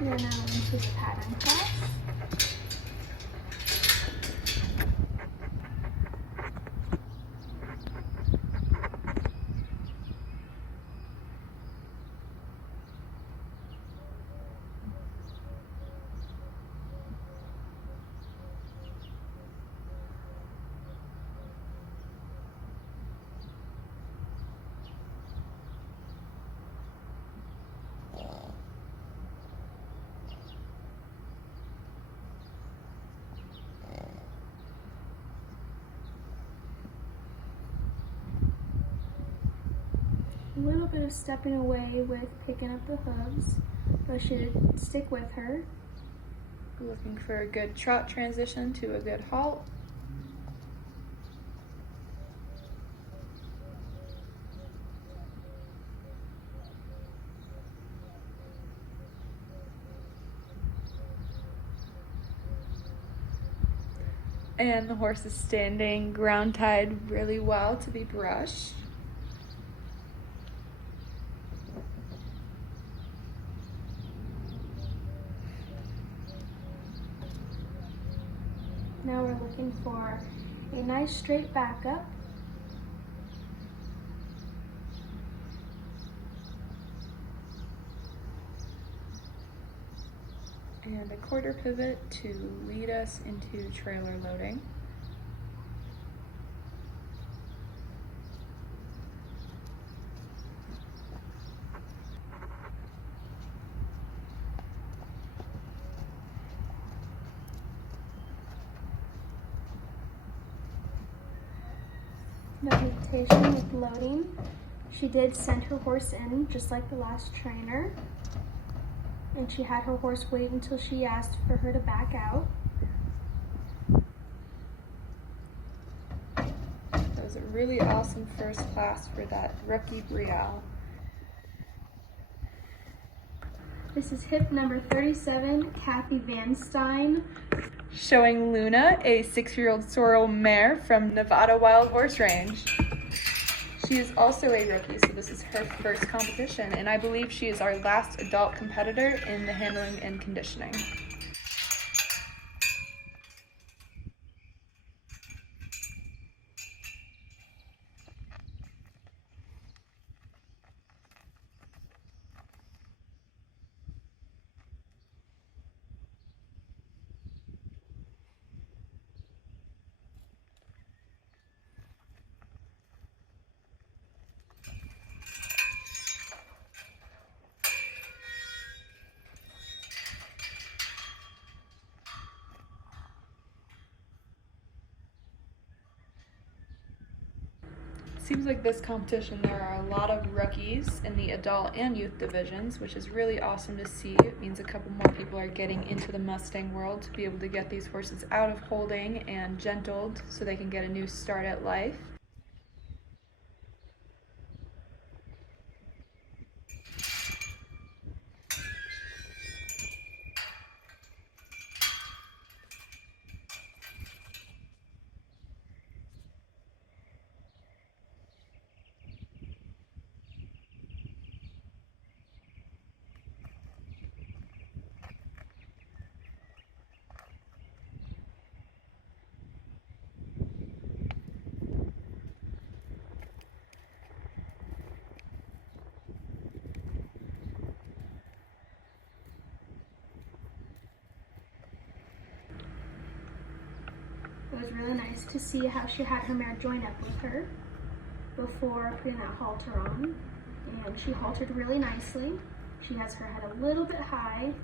We are now into the pattern class. A little bit of stepping away with picking up the hooves, but should stick with her. Looking for a good trot transition to a good halt. And the horse is standing ground tied really well to be brushed. Now we're looking for a nice straight backup. And a quarter pivot to lead us into trailer loading. No hesitation with loading. She did send her horse in just like the last trainer. And she had her horse wait until she asked for her to back out. That was a really awesome first class for that rookie Brielle. This is hip number 37, Kathy Van Stein. Showing Luna, a 6-year-old sorrel mare from Nevada Wild Horse Range. She is also a rookie, so this is her first competition, and I believe she is our last adult competitor in the handling and conditioning. Seems like this competition there are a lot of rookies in the adult and youth divisions, which is really awesome to see. It means a couple more people are getting into the Mustang world to be able to get these horses out of holding and gentled so they can get a new start at life. It was really nice to see how she had her mare join up with her before putting that halter on. And she haltered really nicely. She has her head a little bit high.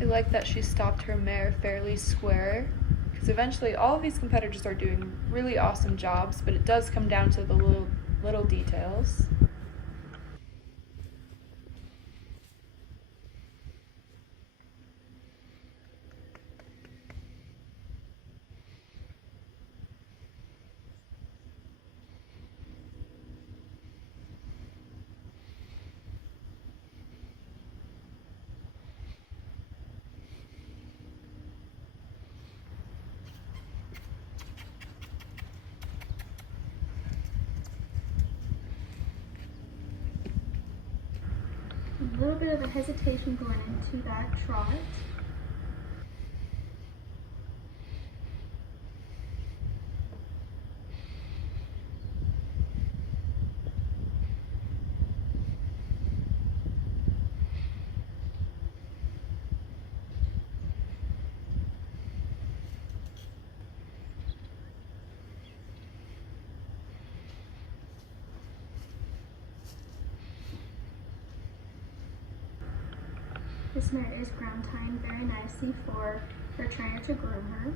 I like that she stopped her mare fairly square, because eventually all of these competitors are doing really awesome jobs, but it does come down to the little details. A little bit of a hesitation going into that trot. This mare is ground tying very nicely for her trainer to groom her.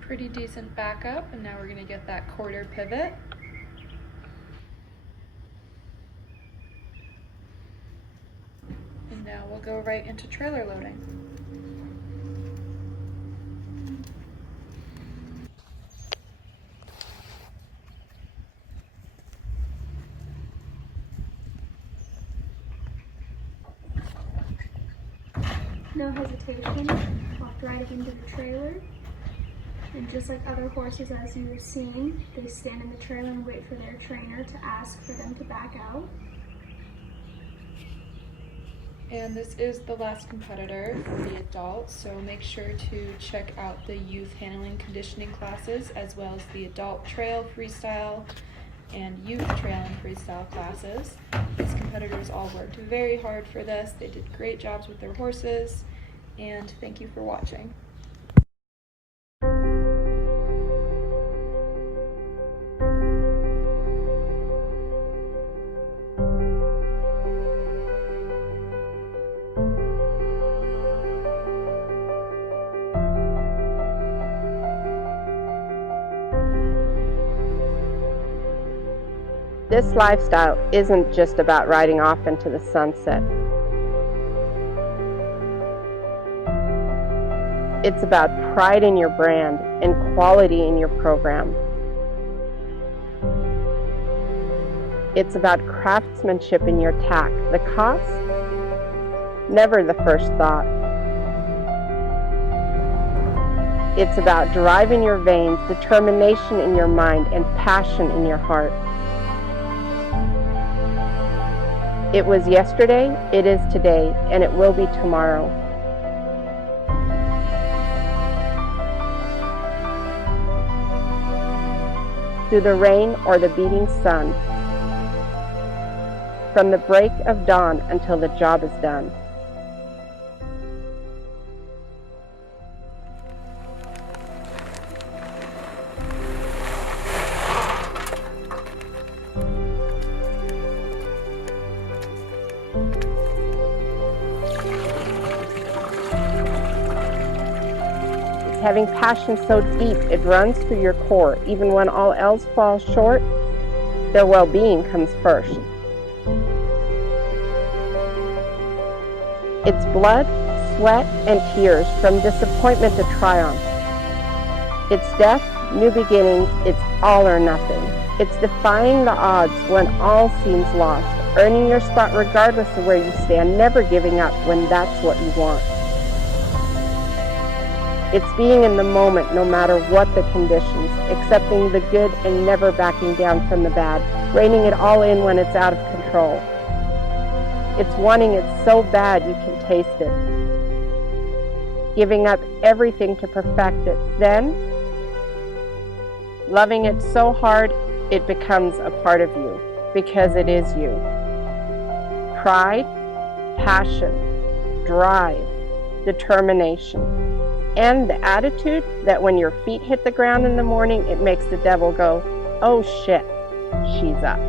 Pretty decent backup, and now we're going to get that quarter pivot. And now we'll go right into trailer loading. No hesitation, walked right up into the trailer. And just like other horses, as you were seeing, they stand in the trailer and wait for their trainer to ask for them to back out. And this is the last competitor for the adults, so make sure to check out the youth handling conditioning classes, as well as the adult trail freestyle and youth trail and freestyle classes. These competitors all worked very hard for this. They did great jobs with their horses, and thank you for watching. This lifestyle isn't just about riding off into the sunset. It's about pride in your brand and quality in your program. It's about craftsmanship in your tack. The cost? Never the first thought. It's about drive in your veins, determination in your mind, and passion in your heart. It was yesterday, it is today, and it will be tomorrow. Through the rain or the beating sun, from the break of dawn until the job is done. Having passion so deep it runs through your core, even when all else falls short, their well-being comes first. It's blood, sweat, and tears from disappointment to triumph. It's death, new beginnings, it's all or nothing. It's defying the odds when all seems lost, earning your spot regardless of where you stand, never giving up when that's what you want. It's being in the moment no matter what the conditions, accepting the good and never backing down from the bad, reining it all in when it's out of control. It's wanting it so bad you can taste it. Giving up everything to perfect it. Then, loving it so hard it becomes a part of you, because it is you. Pride, passion, drive, determination. And the attitude that when your feet hit the ground in the morning, it makes the devil go, oh shit, she's up.